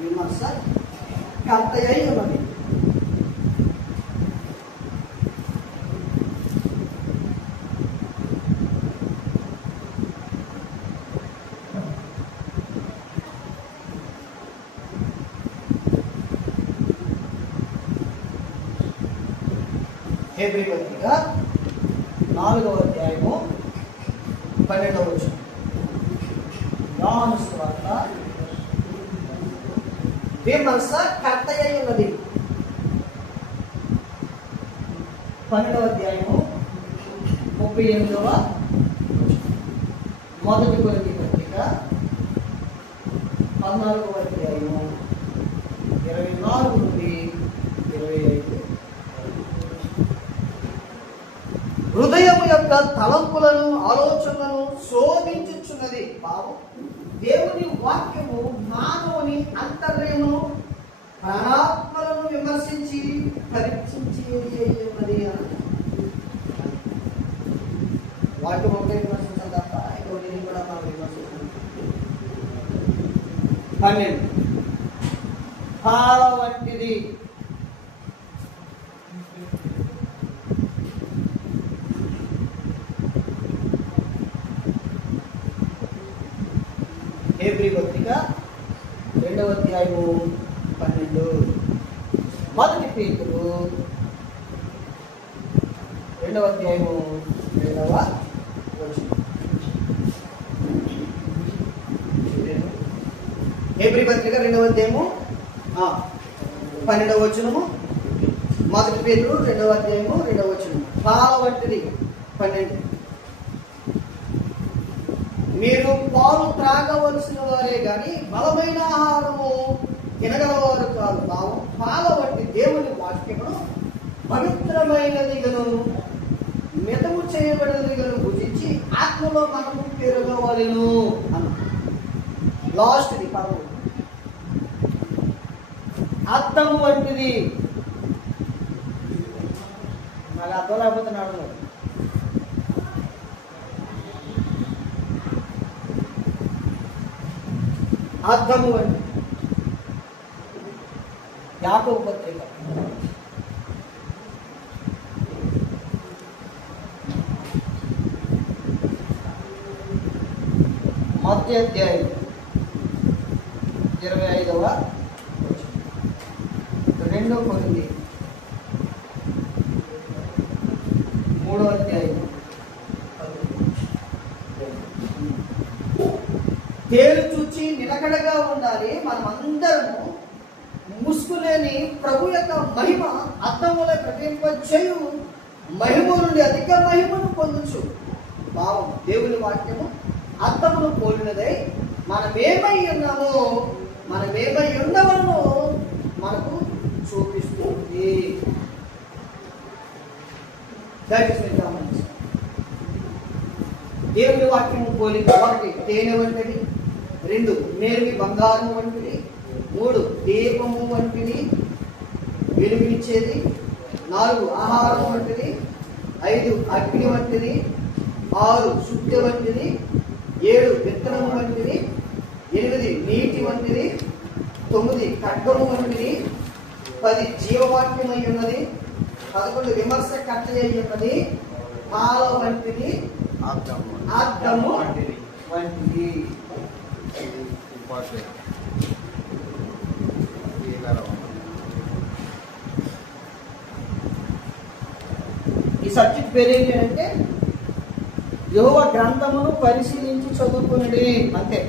విమర్శ కర్తయ్య ఉన్నది. హెబ్రీ పత్రిక 4వ అధ్యాయము 12వ వచనం. యోహాను సువార్త విమర్శ కర్తయ్య ఉన్నది. 12వ అధ్యాయము 38వ వచనం. మొదటి కొరింథీ పత్రిక 14వ అధ్యాయము 24 నుండి 25. హృదయము యొక్క తలంపులను ఆలోచనలను శోధించుచున్నది. భావం దేవుని వాక్యము మానవుని అంతర్యమును ప్రాణాత్మలను విమర్శించి పరీక్షించి ఉన్నది అన్నది. వాక్యం ఒకటే విమర్శించాలి తప్ప ఇంకొకటి కూడా మనం విమర్శించాలి. 12 పాల వంటిది. హెబ్రీ పత్రిక 2వ అధ్యాయము 12. మొదటి పేతురు 2వ అధ్యాయము 2వ వచనం. హెబ్రీ పత్రిక 2వ అధ్యాయము 12వ వచనము, మొదటి పేతురు 2వ అధ్యాయము 2వ వచనం. పాల వంటిది 12. మీరు పాలు త్రాగవలసిన వారే గాని బలమైన ఆహారము తినగలవారు కాదు. భావం పాల వంటి దేవుని వాక్యమును పవిత్రమైనదిగను మితము చేయబడినదిగను భుజించి ఆత్మలో మనము పెరగవలెను అన్న. లాస్ట్ది పదము అద్దము వంటిది. నాకు అర్థం లేకపోతే నడవలేదు. అద్దము వంటి. యాకోబు పత్రిక 1వ అధ్యాయం 25వ వచనం. 2 కొరింథీ 3వ అధ్యాయం 10. తేలు చూచి నిలకడగా ఉండాలి. మనమందరము ముసుగులేని ప్రభు యొక్క మహిమ అద్దముల ప్రతింపచేయు మహిమ నుండి అధిక మహిమను పొందొచ్చు. భావం దేవుని వాక్యము అర్థమును పోలినదై మనమేమై ఉన్నామో మనమేమై ఉన్నవను మనకు చూపిస్తుంది. దయచేసి గమనించండి. దేవుని వాక్యము పోలిక 1 తేనె వంటిది, 2 మేలిమి బంగారం వంటిది, 3 దీపము వంటిది వెలుగునిచ్చేది, 4 ఆహారం వంటిది, 5 అగ్ని వంటిది, 6 శుద్ధి వంటిది, 7 విత్తనము వంటిది, 8 నీటి వంటిది, 9 ఖడ్గము వంటిది, 10 జీవవాక్యమై ఉన్నది, 11 విమర్శ కట్టయ్యి ఉన్నది, పాల వంటిది, ఆర్గము వంటిది. ఈ సబ్జెక్ట్ పేరు ఏంటి అంటే యెహోవా గ్రంథమును పరిశీలించి చదువుకునేది అంతే.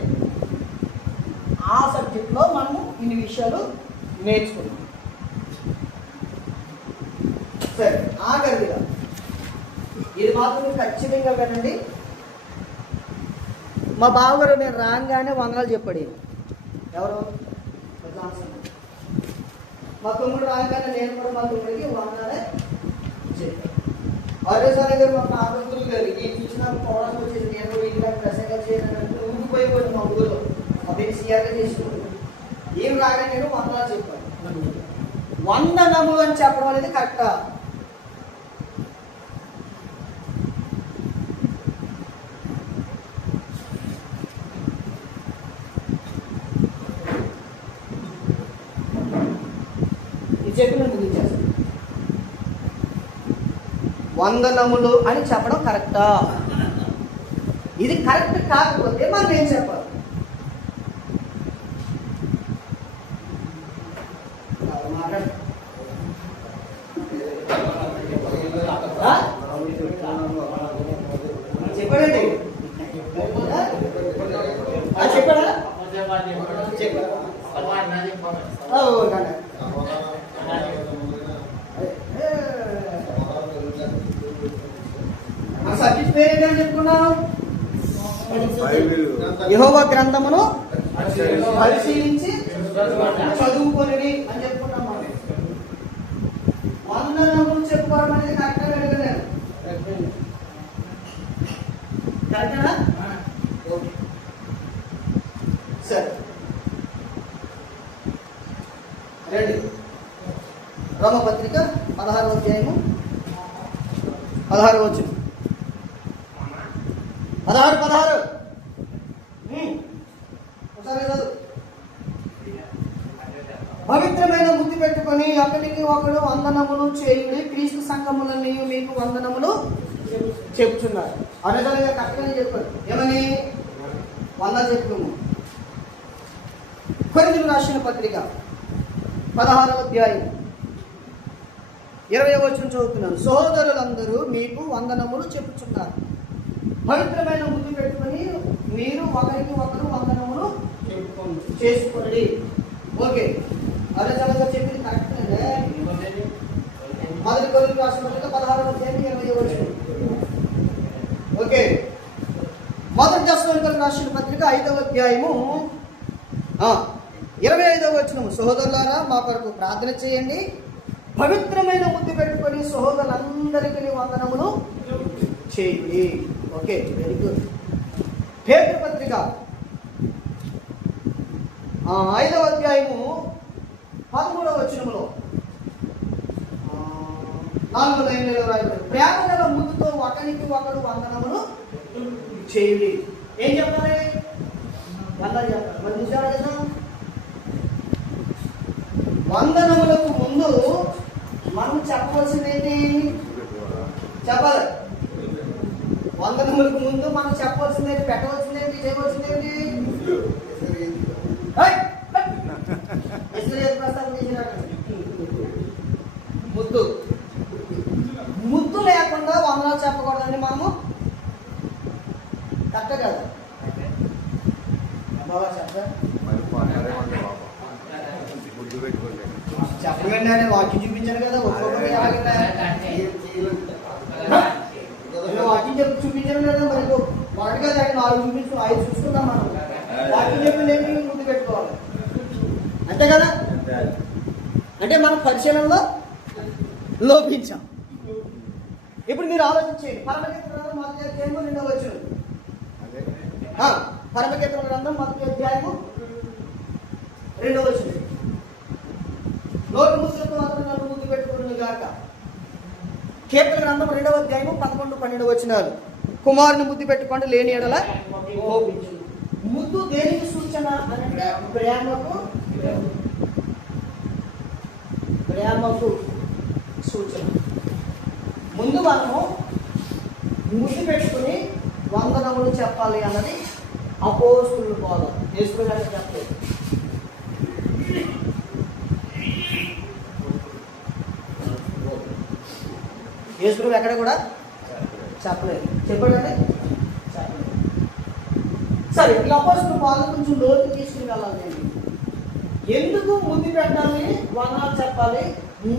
ఆ సబ్జెక్ట్లో మనము ఇన్ని విషయాలు నేర్చుకున్నాం. సరే, ఆఖరిగా ఇది మాత్రం ఖచ్చితంగా వినండి. మా బావగారు నేను రాగానే వందనాలు చెప్పాడు. ఎవరు? మా తమ్ముడు రాగానే నేను కూడా మా తమ్ముడికి వందనాలే చెప్పాను. ఆరోసారి గారు మా పాపగురు గారు ఈ చూసిన పోవడం వచ్చేసి నేను కూడా ఇంట్లో ప్రసంగం చేయాలంటే ఊరిపోయిపోయింది మా ఊళ్ళో. అదే సీఆర్గా చేసుకుంటాను. ఏం రాగానే నేను వందనాలు చెప్పాను. వందనములు అని చెప్పడం అనేది కరెక్టా? చెప్పిన ముగించేస్తాను. వందనములు అని చెప్పడం కరెక్టా? ఇది కరెక్ట్ కాకపోతే మనం ఏం చెప్పాలి? చెప్పండి. చెప్పాడా? సబ్జెక్ట్ పేరు ఏంటని చెప్పుకున్నాం? యెహోవా గ్రంథమును పరిశీలించి చదువుకొని అని చెప్పుకున్నాం. మనం వందనములు చెప్పుకోవడం అనేది కరెక్ట్గా అడగలేదు. కరెక్టేనా? సరే రండి. రోమపత్రిక 16వ అధ్యాయము 16వ వచనం. 16 ఒకసారి చదువు. పవిత్రమైన ముద్దు పెట్టుకొని ఒకరికి ఒకడు వందనములు చేయుడి, క్రీస్తు సంఘములన్నీ మీకు వందనములు చెప్తున్నారు. అనగా కరెక్ట్గానే చెప్పారు. ఏమని? వందలు చెప్పుకున్నాము. కొరింథీయులకు రాసిన పత్రిక 16వ అధ్యాయం 20వ వచనం చదువుతున్నాను. సహోదరులందరూ మీకు వందనములు చెప్పుచున్నారు. పవిత్రమైన ముద్దు పెట్టుకొని మీరు ఒకరికి ఒకరు వందనములు చేసుకోండి. ఓకే, అదే చదువుగా చెప్పింది కరెక్టే. 1 కొరింథీయులకు రాసిన పత్రిక 16వ అధ్యాయం 20వ వచనం. ఓకే, 1 దశలోనికలకు రాసిన పత్రిక 5వ అధ్యాయము 25వ వచనము. సహోదరులారా మా కొరకు ప్రార్థన చేయండి, పవిత్రమైన ముద్దు పెట్టుకొని సహోదరులందరికీ వందనములు చేయండి. Okay, very good. పేతురు పత్రిక 5వ అధ్యాయము 13వ వచనములో 4వ లైన్లో రాయబడింది, ప్రేమ గల ముద్దుతో ఒకరికి ఒకరు వందనములు చేయుడి. ఏం చెప్పాలి? వందలు చెప్పాలి. మరి ముసాడు కదా. వందనములకు ముందు మనం చెప్పవలసింది ఏంటి? చెప్పాలి. వందనములకు ముందు మనం చెప్పవలసింది ఏంటి? పెట్టవలసింది ఏంటి? చేయవలసింది ఏంటి? ముద్దు. ముద్దు లేకుండా వందనాలు చెప్పకూడదండి మనము. కరెక్ట్ కదా? బాగా చెప్పండి. చెప్పండి అని వాక్యం చూపించాను కదా. ఒక్కొక్కరు వాక్యం చెప్పి చూపించడం లేదా? మరి మొదటిగా దాన్ని 4 చూపించుకుని 5 చూసుకుందాం మనం. వాక్యం చెప్పింది ఏంటి? ముందు పెట్టుకోవాలి, అంతే కదా? అంటే మనం పరిశీలనలో లోపించాం. ఇప్పుడు మీరు ఆలోచించేయండి. పరమగీత గ్రంథం 1వ అధ్యాయము 2వ వచనం. పరమగీత గ్రంథం 1వ అధ్యాయము 2వ వచనం. నోటి ముసులతో మాత్రం నన్ను ముందు పెట్టుకుని గాక. కీర్తన గ్రంథం 2వ అధ్యాయము 11, 12 వచనాలు. కుమారుని ముద్దు పెట్టుకోండి, లేని ఎడల కోపించు. ముద్దు దేనికి సూచన అంటే ప్రేమకు సూచన. ముందు మనము ముద్దు పెట్టుకుని వందనములు చెప్పాలి అన్నది అపోస్తుల బోధ. యేసు గారు చెప్పలేదు. యేసు ఎక్కడ కూడా చెప్పలేదు. చెప్పాడంటే చెప్పలేదు. సరే, ఈ అపోస్తుల బోధ కొంచెం లోతు తీసుకుని వెళ్ళాలి. నేను ఎందుకు ముద్దు పెట్టాలి, వందనాలు చెప్పాలి,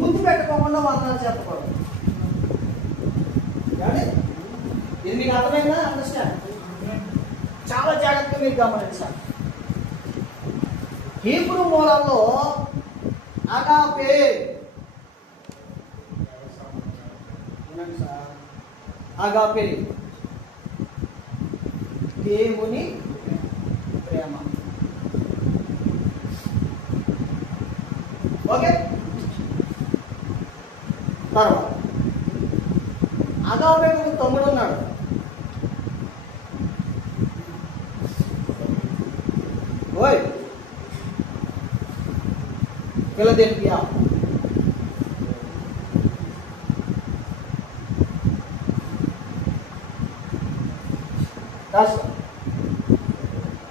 ముద్దు పెట్టుకోకుండా వందనాలు చెప్పకూడదు? ఇది మీకు అర్థమైందా? అండర్స్టాండ్? చాలా జాగ్రత్తగా మీరు గమనించాలి. హీబ్రూ మూలంలో అగాపే, అగాపే దేవుని ప్రేమ. ఓకే, తర్వాత అగాపే ఒక తమ్ముడు ఉన్నాడు. ఓయ్ ఫిలదెల్ఫియా.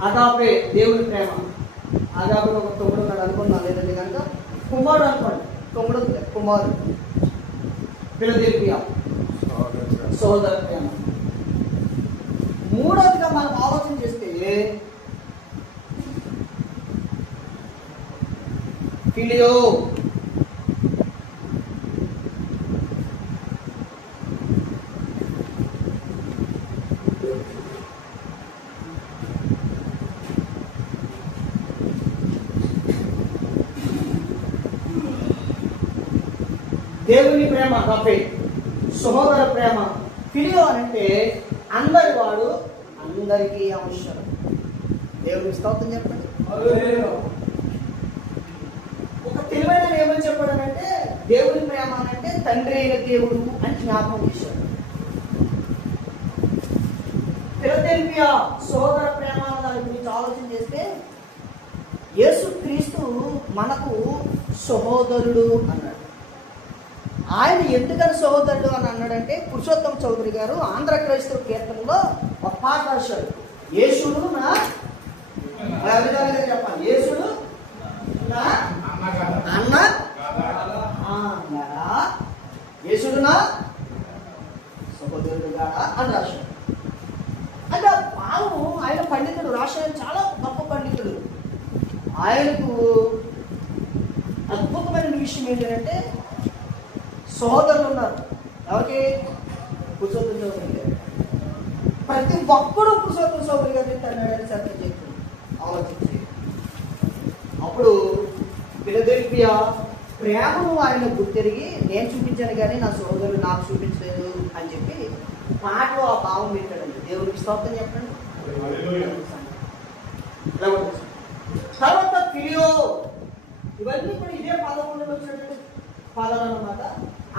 అగాపే దేవుని ప్రేమ. అగాపే ఒక తమ్ముడు ఉన్నాడు అనుకున్నా, లేదండి కనుక కుమారుడు అనుకోండి. తమ్ముడు కుమారుడు. ఫిలదెల్ఫియా సోదర ప్రేమ. మూడవదిగా మనం ఆలోచన చేస్తే ఫిలియో. దేవుని ప్రేమ అగాపే, సహోదర ప్రేమ. ఫిలియో అంటే అందరి వాడు, అందరికీ అవసరం. దేవుని స్తోత్రం చెప్పండి. ఒక తెలివైన ఏమని చెప్పాడనంటే దేవుని ప్రేమ అంటే తండ్రి అయిన దేవుడు అని జ్ఞాపకం చేశాడు. ఫిలదెల్ఫియా సోదర ప్రేమ దాని గురించి ఆలోచన చేస్తే యేసుక్రీస్తు మనకు సహోదరుడు అన్నాడు. ఆయన ఎందుకని సహోదరుడు అని అన్నాడంటే పురుషోత్తమ చౌదరి గారు ఆంధ్ర క్రైస్తవ కీర్తనలో ఒక పాట రాశాడు. యేసుడు నా చెప్పాలి, యేసుడు నా అన్న, యేసుడు నా సహోదరుడు గాడా అని రాశాడు. అంటే పాము ఆయన పండితుడు, రాశాడు, చాలా గొప్ప పండితుడు. ఆయనకు అద్భుతమైన విషయం ఏంటంటే సోదరులు ఉన్నారు. ఎవరికి? పురుషోత్తమ చౌదరి గారు. ప్రతి ఒక్కరూ పురుషోత్తమ చౌదరి గారిని తన్నాడని సత్యం చెప్తుంది. ఆలోచించి అప్పుడు ఫిలదెల్ఫియా ప్రేమను ఆయన గుర్తెరిగి నేను చూపించాను కానీ నా సోదరులు నాకు చూపించలేదు అని చెప్పి పాటలో ఆ భావం పెట్టాడండి. దేవుడికి స్తోత్రం చెప్పండి. తర్వాత ఫిలియో, ఇవన్నీ కూడా ఇదే పదవుల్లో వచ్చినటువంటి పదాలు అన్నమాట.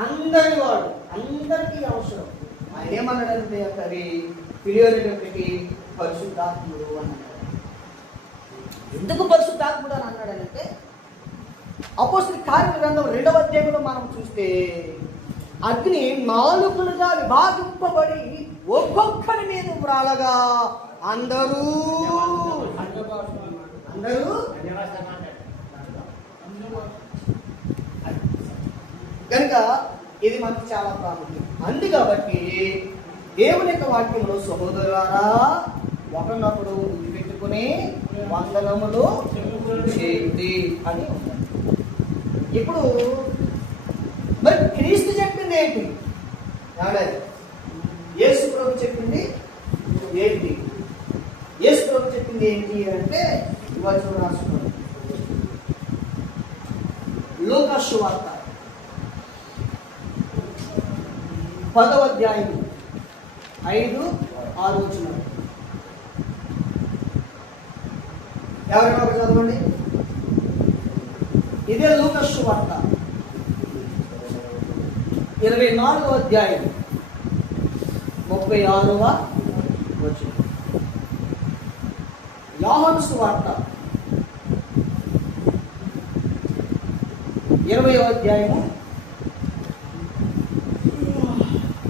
అందరి వాడు, అందరికీ అవసరం. ఆయన ఏమన్నాడంటే అది ఫిలియో అనేటప్పటికి పరిశుద్ధాత్ముడు అన్నాడు. ఎందుకు పరిశుద్ధాత్ముడు అని అన్నాడనంటే అపోస్తలుల కార్యముల గ్రంథం 2వ అధ్యాయంలో మనం చూస్తే అగ్ని 4 విభాగింపబడి ఒక్కొక్కరి మీద వ్రాలగా అందరూ కనుక ఇది మనకు చాలా ప్రాముఖ్యం. అందుకబట్టి దేవుని యొక్క వాక్యంలో సహోదరులారా ఒకరినొకడు బుద్ధి పెట్టుకుని వందనములు చేయండి అని ఉంది. ఇప్పుడు మరి క్రీస్తు చెప్పింది ఏంటి? యేసు ప్రభు చెప్పింది ఏంటి? యేసు ప్రభు చెప్పింది ఏంటి అంటే వచనం రాసుకున్నాం. లూకా సువార్త 10వ అధ్యాయం 5-6 వచనాలు. ఎవరైనా ఒక చదవండి. ఇదే లూకా సువార్త 24వ అధ్యాయం 36వ వచనం. యోహాను సువార్త 20వ అధ్యాయము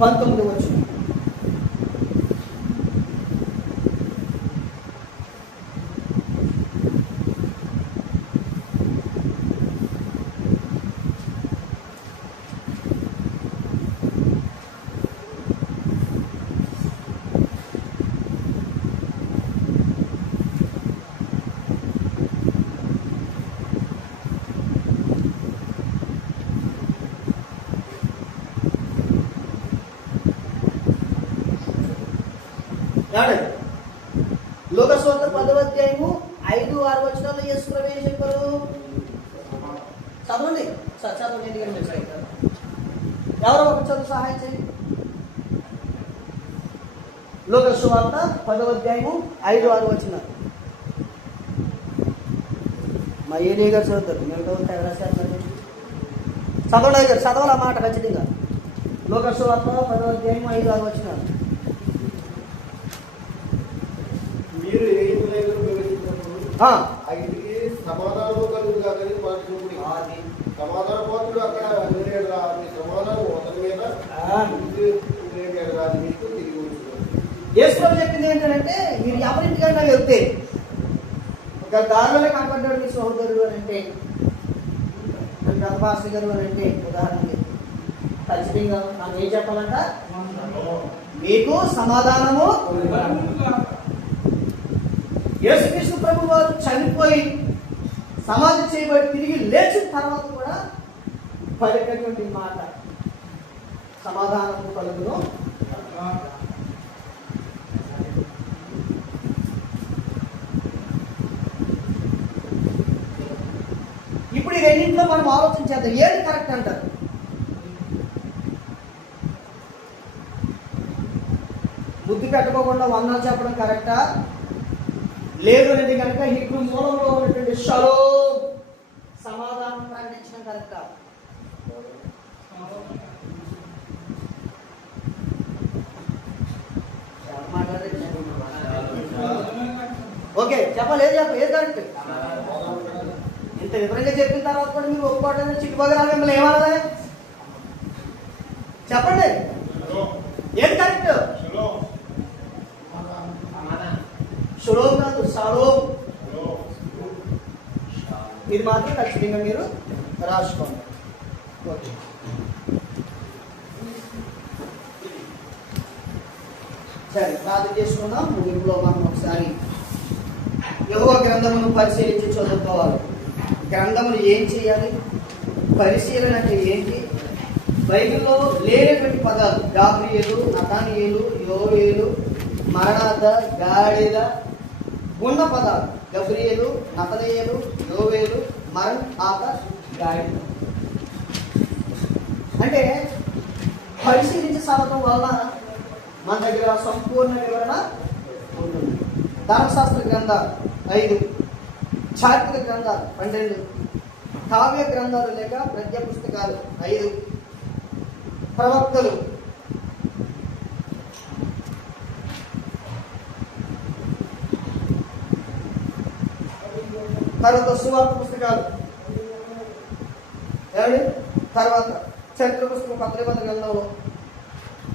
19వ వచనం. లూకా సువార్త 10వ అధ్యాయము 5-6 వచనాల్లో యేసు ప్రభు ఏం చెప్పారు? చదవండి, చదవండి. ఎవరో ఒక చదువు సహాయం చేయండి. లూకా సువార్త 10వ అధ్యాయము 5-6 వచనాలు. మా ఏలియా గారు చదువుతారు. చదవలేదు గారు, చదవాలి ఆ మాట ఖచ్చితంగా. లూకా సువార్త 10వ అధ్యాయము 5-6 వచనాలు. మీరు ఏ ఇంటిలో ప్రవేశించినప్పుడు ఆ ఇంటికి సమాధానం కలుగు కాదని మాట్లాడుకుని సమాధాన పాత్రుడు అక్కడ వేరేడు రా, మీ సమాధానం అతని మీద వేరేడు రా, మీకు తిరిగి ఉంటుంది. యేసు ప్రభు చెప్పింది ఏంటంటే, మీరు ఎవరింటికైనా వెళ్తే ఒక దారిలో కనపడ్డాడు మీ సహోదరుడు అని అంటే, గర్భాస్తి గారు అని అంటే ఉదాహరణకి ఖచ్చితంగా మనం ఏం చెప్పాలంట? మీకు సమాధానము. యేసుక్రీస్తు ప్రభు వారు చనిపోయి సమాధి చేయబడి తిరిగి లేచిన తర్వాత కూడా పలికినటువంటి మాట సమాధానము కలుగును. ఇప్పుడు ఈ రెండింటిలో మనం ఆలోచించేద్దాం, ఏది కరెక్ట్ అంటారు? బుద్ధి పెట్టుకోకుండా వందలు చెప్పడం కరెక్టా? లేదు అనేది కనుక హీబ్రూ మూలంలో ఉన్నటువంటి షలోమ్ సమాధానం ప్రకటించడం కరెక్టా? ఓకే చెప్పాలి, ఏది కరెక్ట్? ఇంత వివరంగా చెప్పిన తర్వాత కూడా మీరు ఒప్పుకోవడం చిట్టుబాగా మిమ్మల్ని ఏమన్నా చెప్పండి, ఏది కరెక్ట్? షలోమ్ కాదు, షలోమ్. ఇది మాత్రం ఖచ్చితంగా మీరు రాసుకోండి. ఓకే, సరే ప్రార్థన చేసుకుందాం. ముగింపులో మనం ఒకసారి యెహోవా గ్రంథమును పరిశీలించి చదువుకోవాలి. గ్రంథమును ఏం చేయాలి? పరిశీలన అంటే ఏంటి? బైబిల్లో లేనటువంటి పదాలు గాబ్రియేలు, నతానియేలు, యోవేలు, మరణాత, గాడిద ఉన్న పదాలు గబ్రియేలు, నతనయేలు, యోవేలు, మరణాత, గాడిద. అంటే పరిశీలించి చదవడం వల్ల మన దగ్గర సంపూర్ణ వివరణ ఉంటుంది. ధర్మశాస్త్ర గ్రంథాలు 5, చారిత్రక గ్రంథాలు 12, కావ్య గ్రంథాలు లేక ప్రజ్ఞ పుస్తకాలు 5, ప్రవక్తలు తర్వాత సువార్త పుస్తకాలు ఏమండి, తర్వాత చరిత్ర పుస్తకం 19 గ్రంథంలో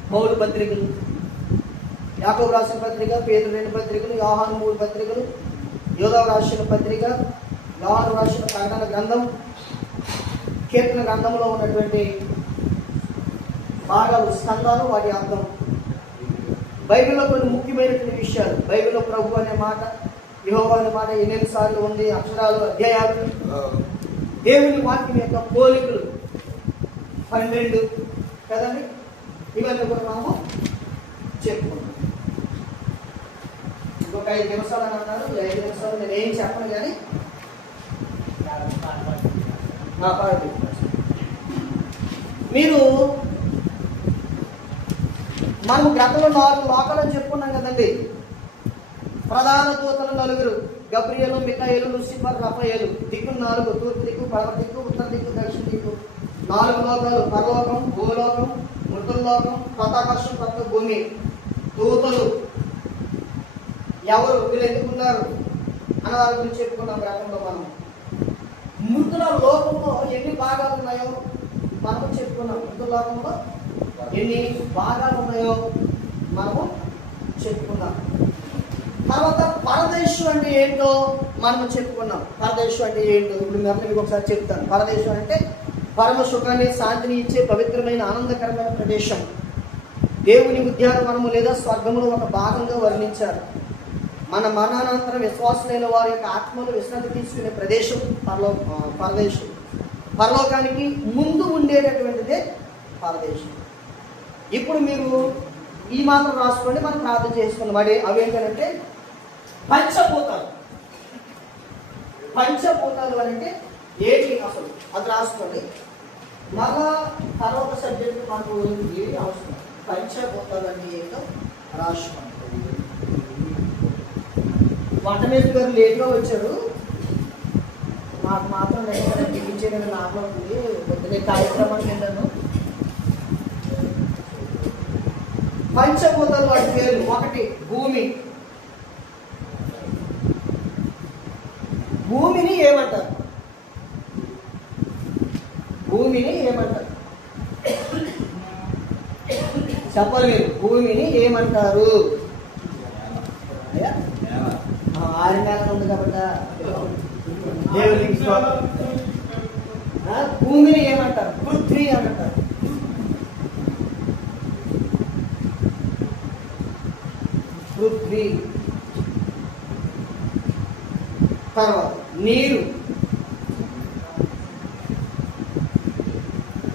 పౌలు పత్రికలు, యాకోబు రాసిన పత్రిక, పేతురు 2 పత్రికలు, యోహాను 3 పత్రికలు, యోదావు రాసిన పత్రిక, యోహాను రాసిన ప్రకటన గ్రంథం, కీర్తన గ్రంథంలో ఉన్నటువంటి భాగాలు, స్కందాలు, వాటి అర్థం, బైబిల్లో కొన్ని ముఖ్యమైనటువంటి విషయాలు. బైబిల్లో ప్రభు అనే మాట, యెహోవా అనే మాట ఎన్ని సార్లు ఉంది, అక్షరాలు, అధ్యాయాలు, దేవుని వాక్యం యొక్క పోలికలు 12 కదండి. ఇవన్నీ కూడా మనము చెప్పుకున్నాం. ఇంకొక 5 నిమిషాలు అని అన్నారు. ఈ 5 నిమిషాలు నేను ఏం చెప్పను కానీ మీరు మనం గతంలో 4 లోకాలని చెప్పుకున్నాం కదండి. ప్రధాన దూతలు 4, గబ్రియలు, మికాయేలు, లూసిఫర్, రఫాయేలు. దిక్కులు 4, తూర్పు దిక్కు, పడమర దిక్కు, ఉత్తర దిక్కు, దక్షిణ దిక్కు. 4 లోకాలు: పరలోకం, భూలోకం, మృతుల్లోకం, కొత్తాకాశం, కొత్త భూమి. దూతలు ఎవరు, వీళ్ళు ఎందుకున్నారు అన్న దాని గురించి చెప్పుకున్నాం గతంలో. మనం మృతుల లోకంలో ఎన్ని భాగాలు ఉన్నాయో మనము చెప్పుకున్నాం. మృతుల లోకంలో ఎన్ని భాగాలు ఉన్నాయో మనము చెప్పుకున్నాం. తర్వాత పరదేశం అంటే ఏంటో మనము చెప్పుకున్నాం. పరదేశం అంటే ఏంటో ఇప్పుడు మీకు ఒకసారి చెప్తాను. పరదేశం అంటే పరమ సుఖాన్ని, శాంతిని ఇచ్చే పవిత్రమైన ఆనందకరమైన ప్రదేశం. దేవుని ఉద్యానవనము లేదా స్వర్గమును ఒక భాగంగా వర్ణించారు. మన మరణానంతరం విశ్వాసులైన వారి యొక్క ఆత్మలు విశ్రాంతి తీసుకునే ప్రదేశం పరదేశం. పరలోకానికి ముందు ఉండేటటువంటిదే పరదేశం. ఇప్పుడు మీరు ఈ మాత్రం రాసుకోండి, మనం ప్రార్థన చేసుకున్నాం. అవేంటంటే పంచభూతాలు. పంచభూతాలు అంటే ఏంటి అసలు అది రాసుకోండి. మళ్ళా తర్వాత సబ్జెక్ట్ మనకు ఏది అవసరం. పంచభూతాలు అంటే ఏంటో రాసుకోండి. వంటమేశ్వరి గారు లేట్గా వచ్చారు. నాకు మాత్రం దిగించేది నాకు ఉంది. పొద్దునే కార్యక్రమానికి వెళ్ళాను. పంచభూతాలు వాటి పేరు: 1 భూమి. భూమిని ఏమంటారు? భూమిని ఏమంటారు చెప్పాలి మీరు. భూమిని ఏమంటారు? ఆరు నెలలు ఉంది కాబట్టి భూమిని ఏమంటారు? పృథ్వీ అంటారు. పృథ్వీ. తర్వాత నీరు.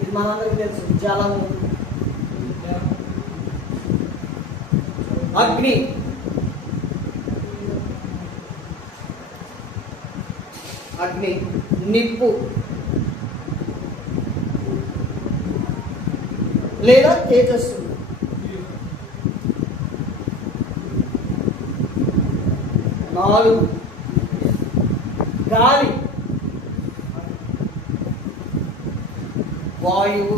ఇది మనందరికీ తెలుసు. జలము. అగ్ని. అగ్ని. నిప్పు లేదా తేజస్సు. నాలుగు గాలి. వాయువు.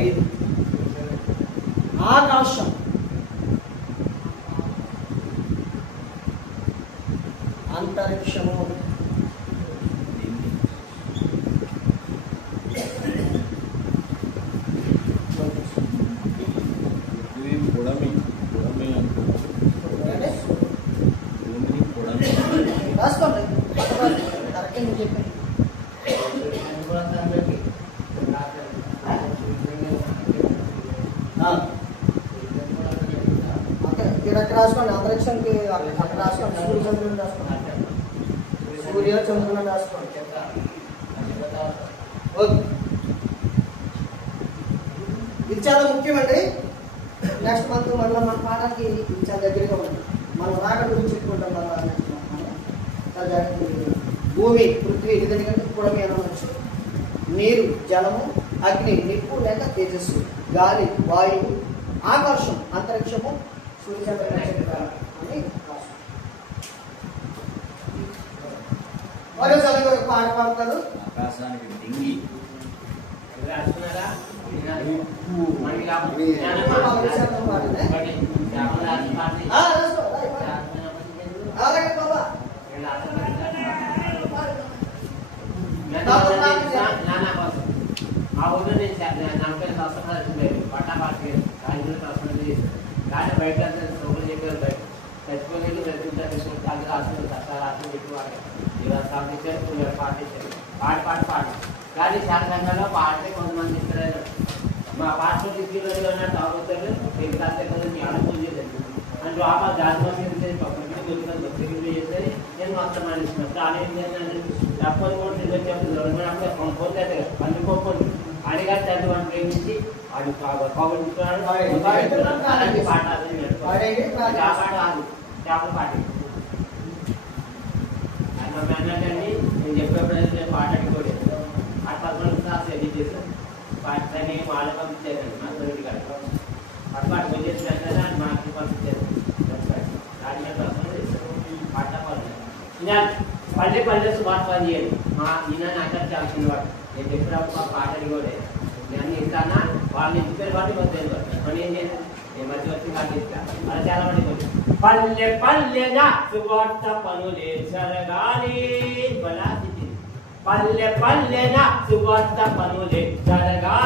5 ఆకాశం. అంతరిక్షము. రాసుకోండి. కరెక్ట్ నువ్వు చెప్పండి. ఇక్కడ రాసుకోండి. అంతరిక్షంకి అక్కడ రాసుకోండి. సూర్య చంద్రుని రాసుకోండి. సూర్య చంద్రుని రాసుకోండి. ఇది చాలా ముఖ్యమండి. నెక్స్ట్ మంత్ మళ్ళీ మన పాఠానికి ఇది చాలా దగ్గరగా ఉంటుంది. మనం రాక గురించి చెప్పుకుంటాం. భూమి, పృథ్వీ, ఎందుకంటే కూడా మీరు అనవచ్చు. నీరు, జలము, అగ్ని, నిప్పు లేక తేజస్సు, గాలి, వాయువు, ఆకాశం, అంతరిక్షము, సూర్యచంద్ర నక్షత్రాలు అని రాష్ట్రం. మరో చదువు పాట పాడతారు. ఆకాశానికి డింగి. అలాగే బాబా బయట చచ్చిపోలేదు పాటించారు. పాట కానీ చాలా సంఘాల్లో పాటే కొంతమంది ఇస్తారు. మా పాస్పోర్ట్ తీసుకెళ్ళి అన్నట్టు అవుతాడు. పూజ అంటే ఆ దాని చేస్తే నేను మాత్రం అనిపిస్తున్నాను. కానీ ఏంటంటే డబ్బులు కూడా చెప్పారు. అప్పుడు అందుకోకపోతే అడిగారు తండ్రి వాడిని ప్రేమించి వాడు పోగొట్టుకున్నాడు వాడు అలాంటి పాట అది వాడేంటి? ఆ పాట కాదు చేపల పాట మా మేనల్ని నేను చెప్పేప్పుడు నేను పాట అడుకోలేదు ఆ 11 క్లాస్ ఎడిట్ చేసాను పాటని వాళ్ళు పంపించారండి మా తొలి గారు పాట వచ్చేసి వెంటనే మాకు పంపించారు పాట పల్లె పల్లె సుమారు పని చేయాలి మా ఈయన అంటారు చాల్సిన వాడు నేను చెప్పినప్పుడు పాట అడిగోడే నేను ఇస్తానా వాళ్ళు ఇంటిపోయిన వాడిని వద్దు మనం ఏం చేయాలి నేను మధ్య వచ్చి నాకు ఇస్తాను అలా చాలా మంది పల్లె పల్లెన సువార్త పనులే జరగాలి బలాది పల్లె పల్లెన సువార్త పనులే జరగాలి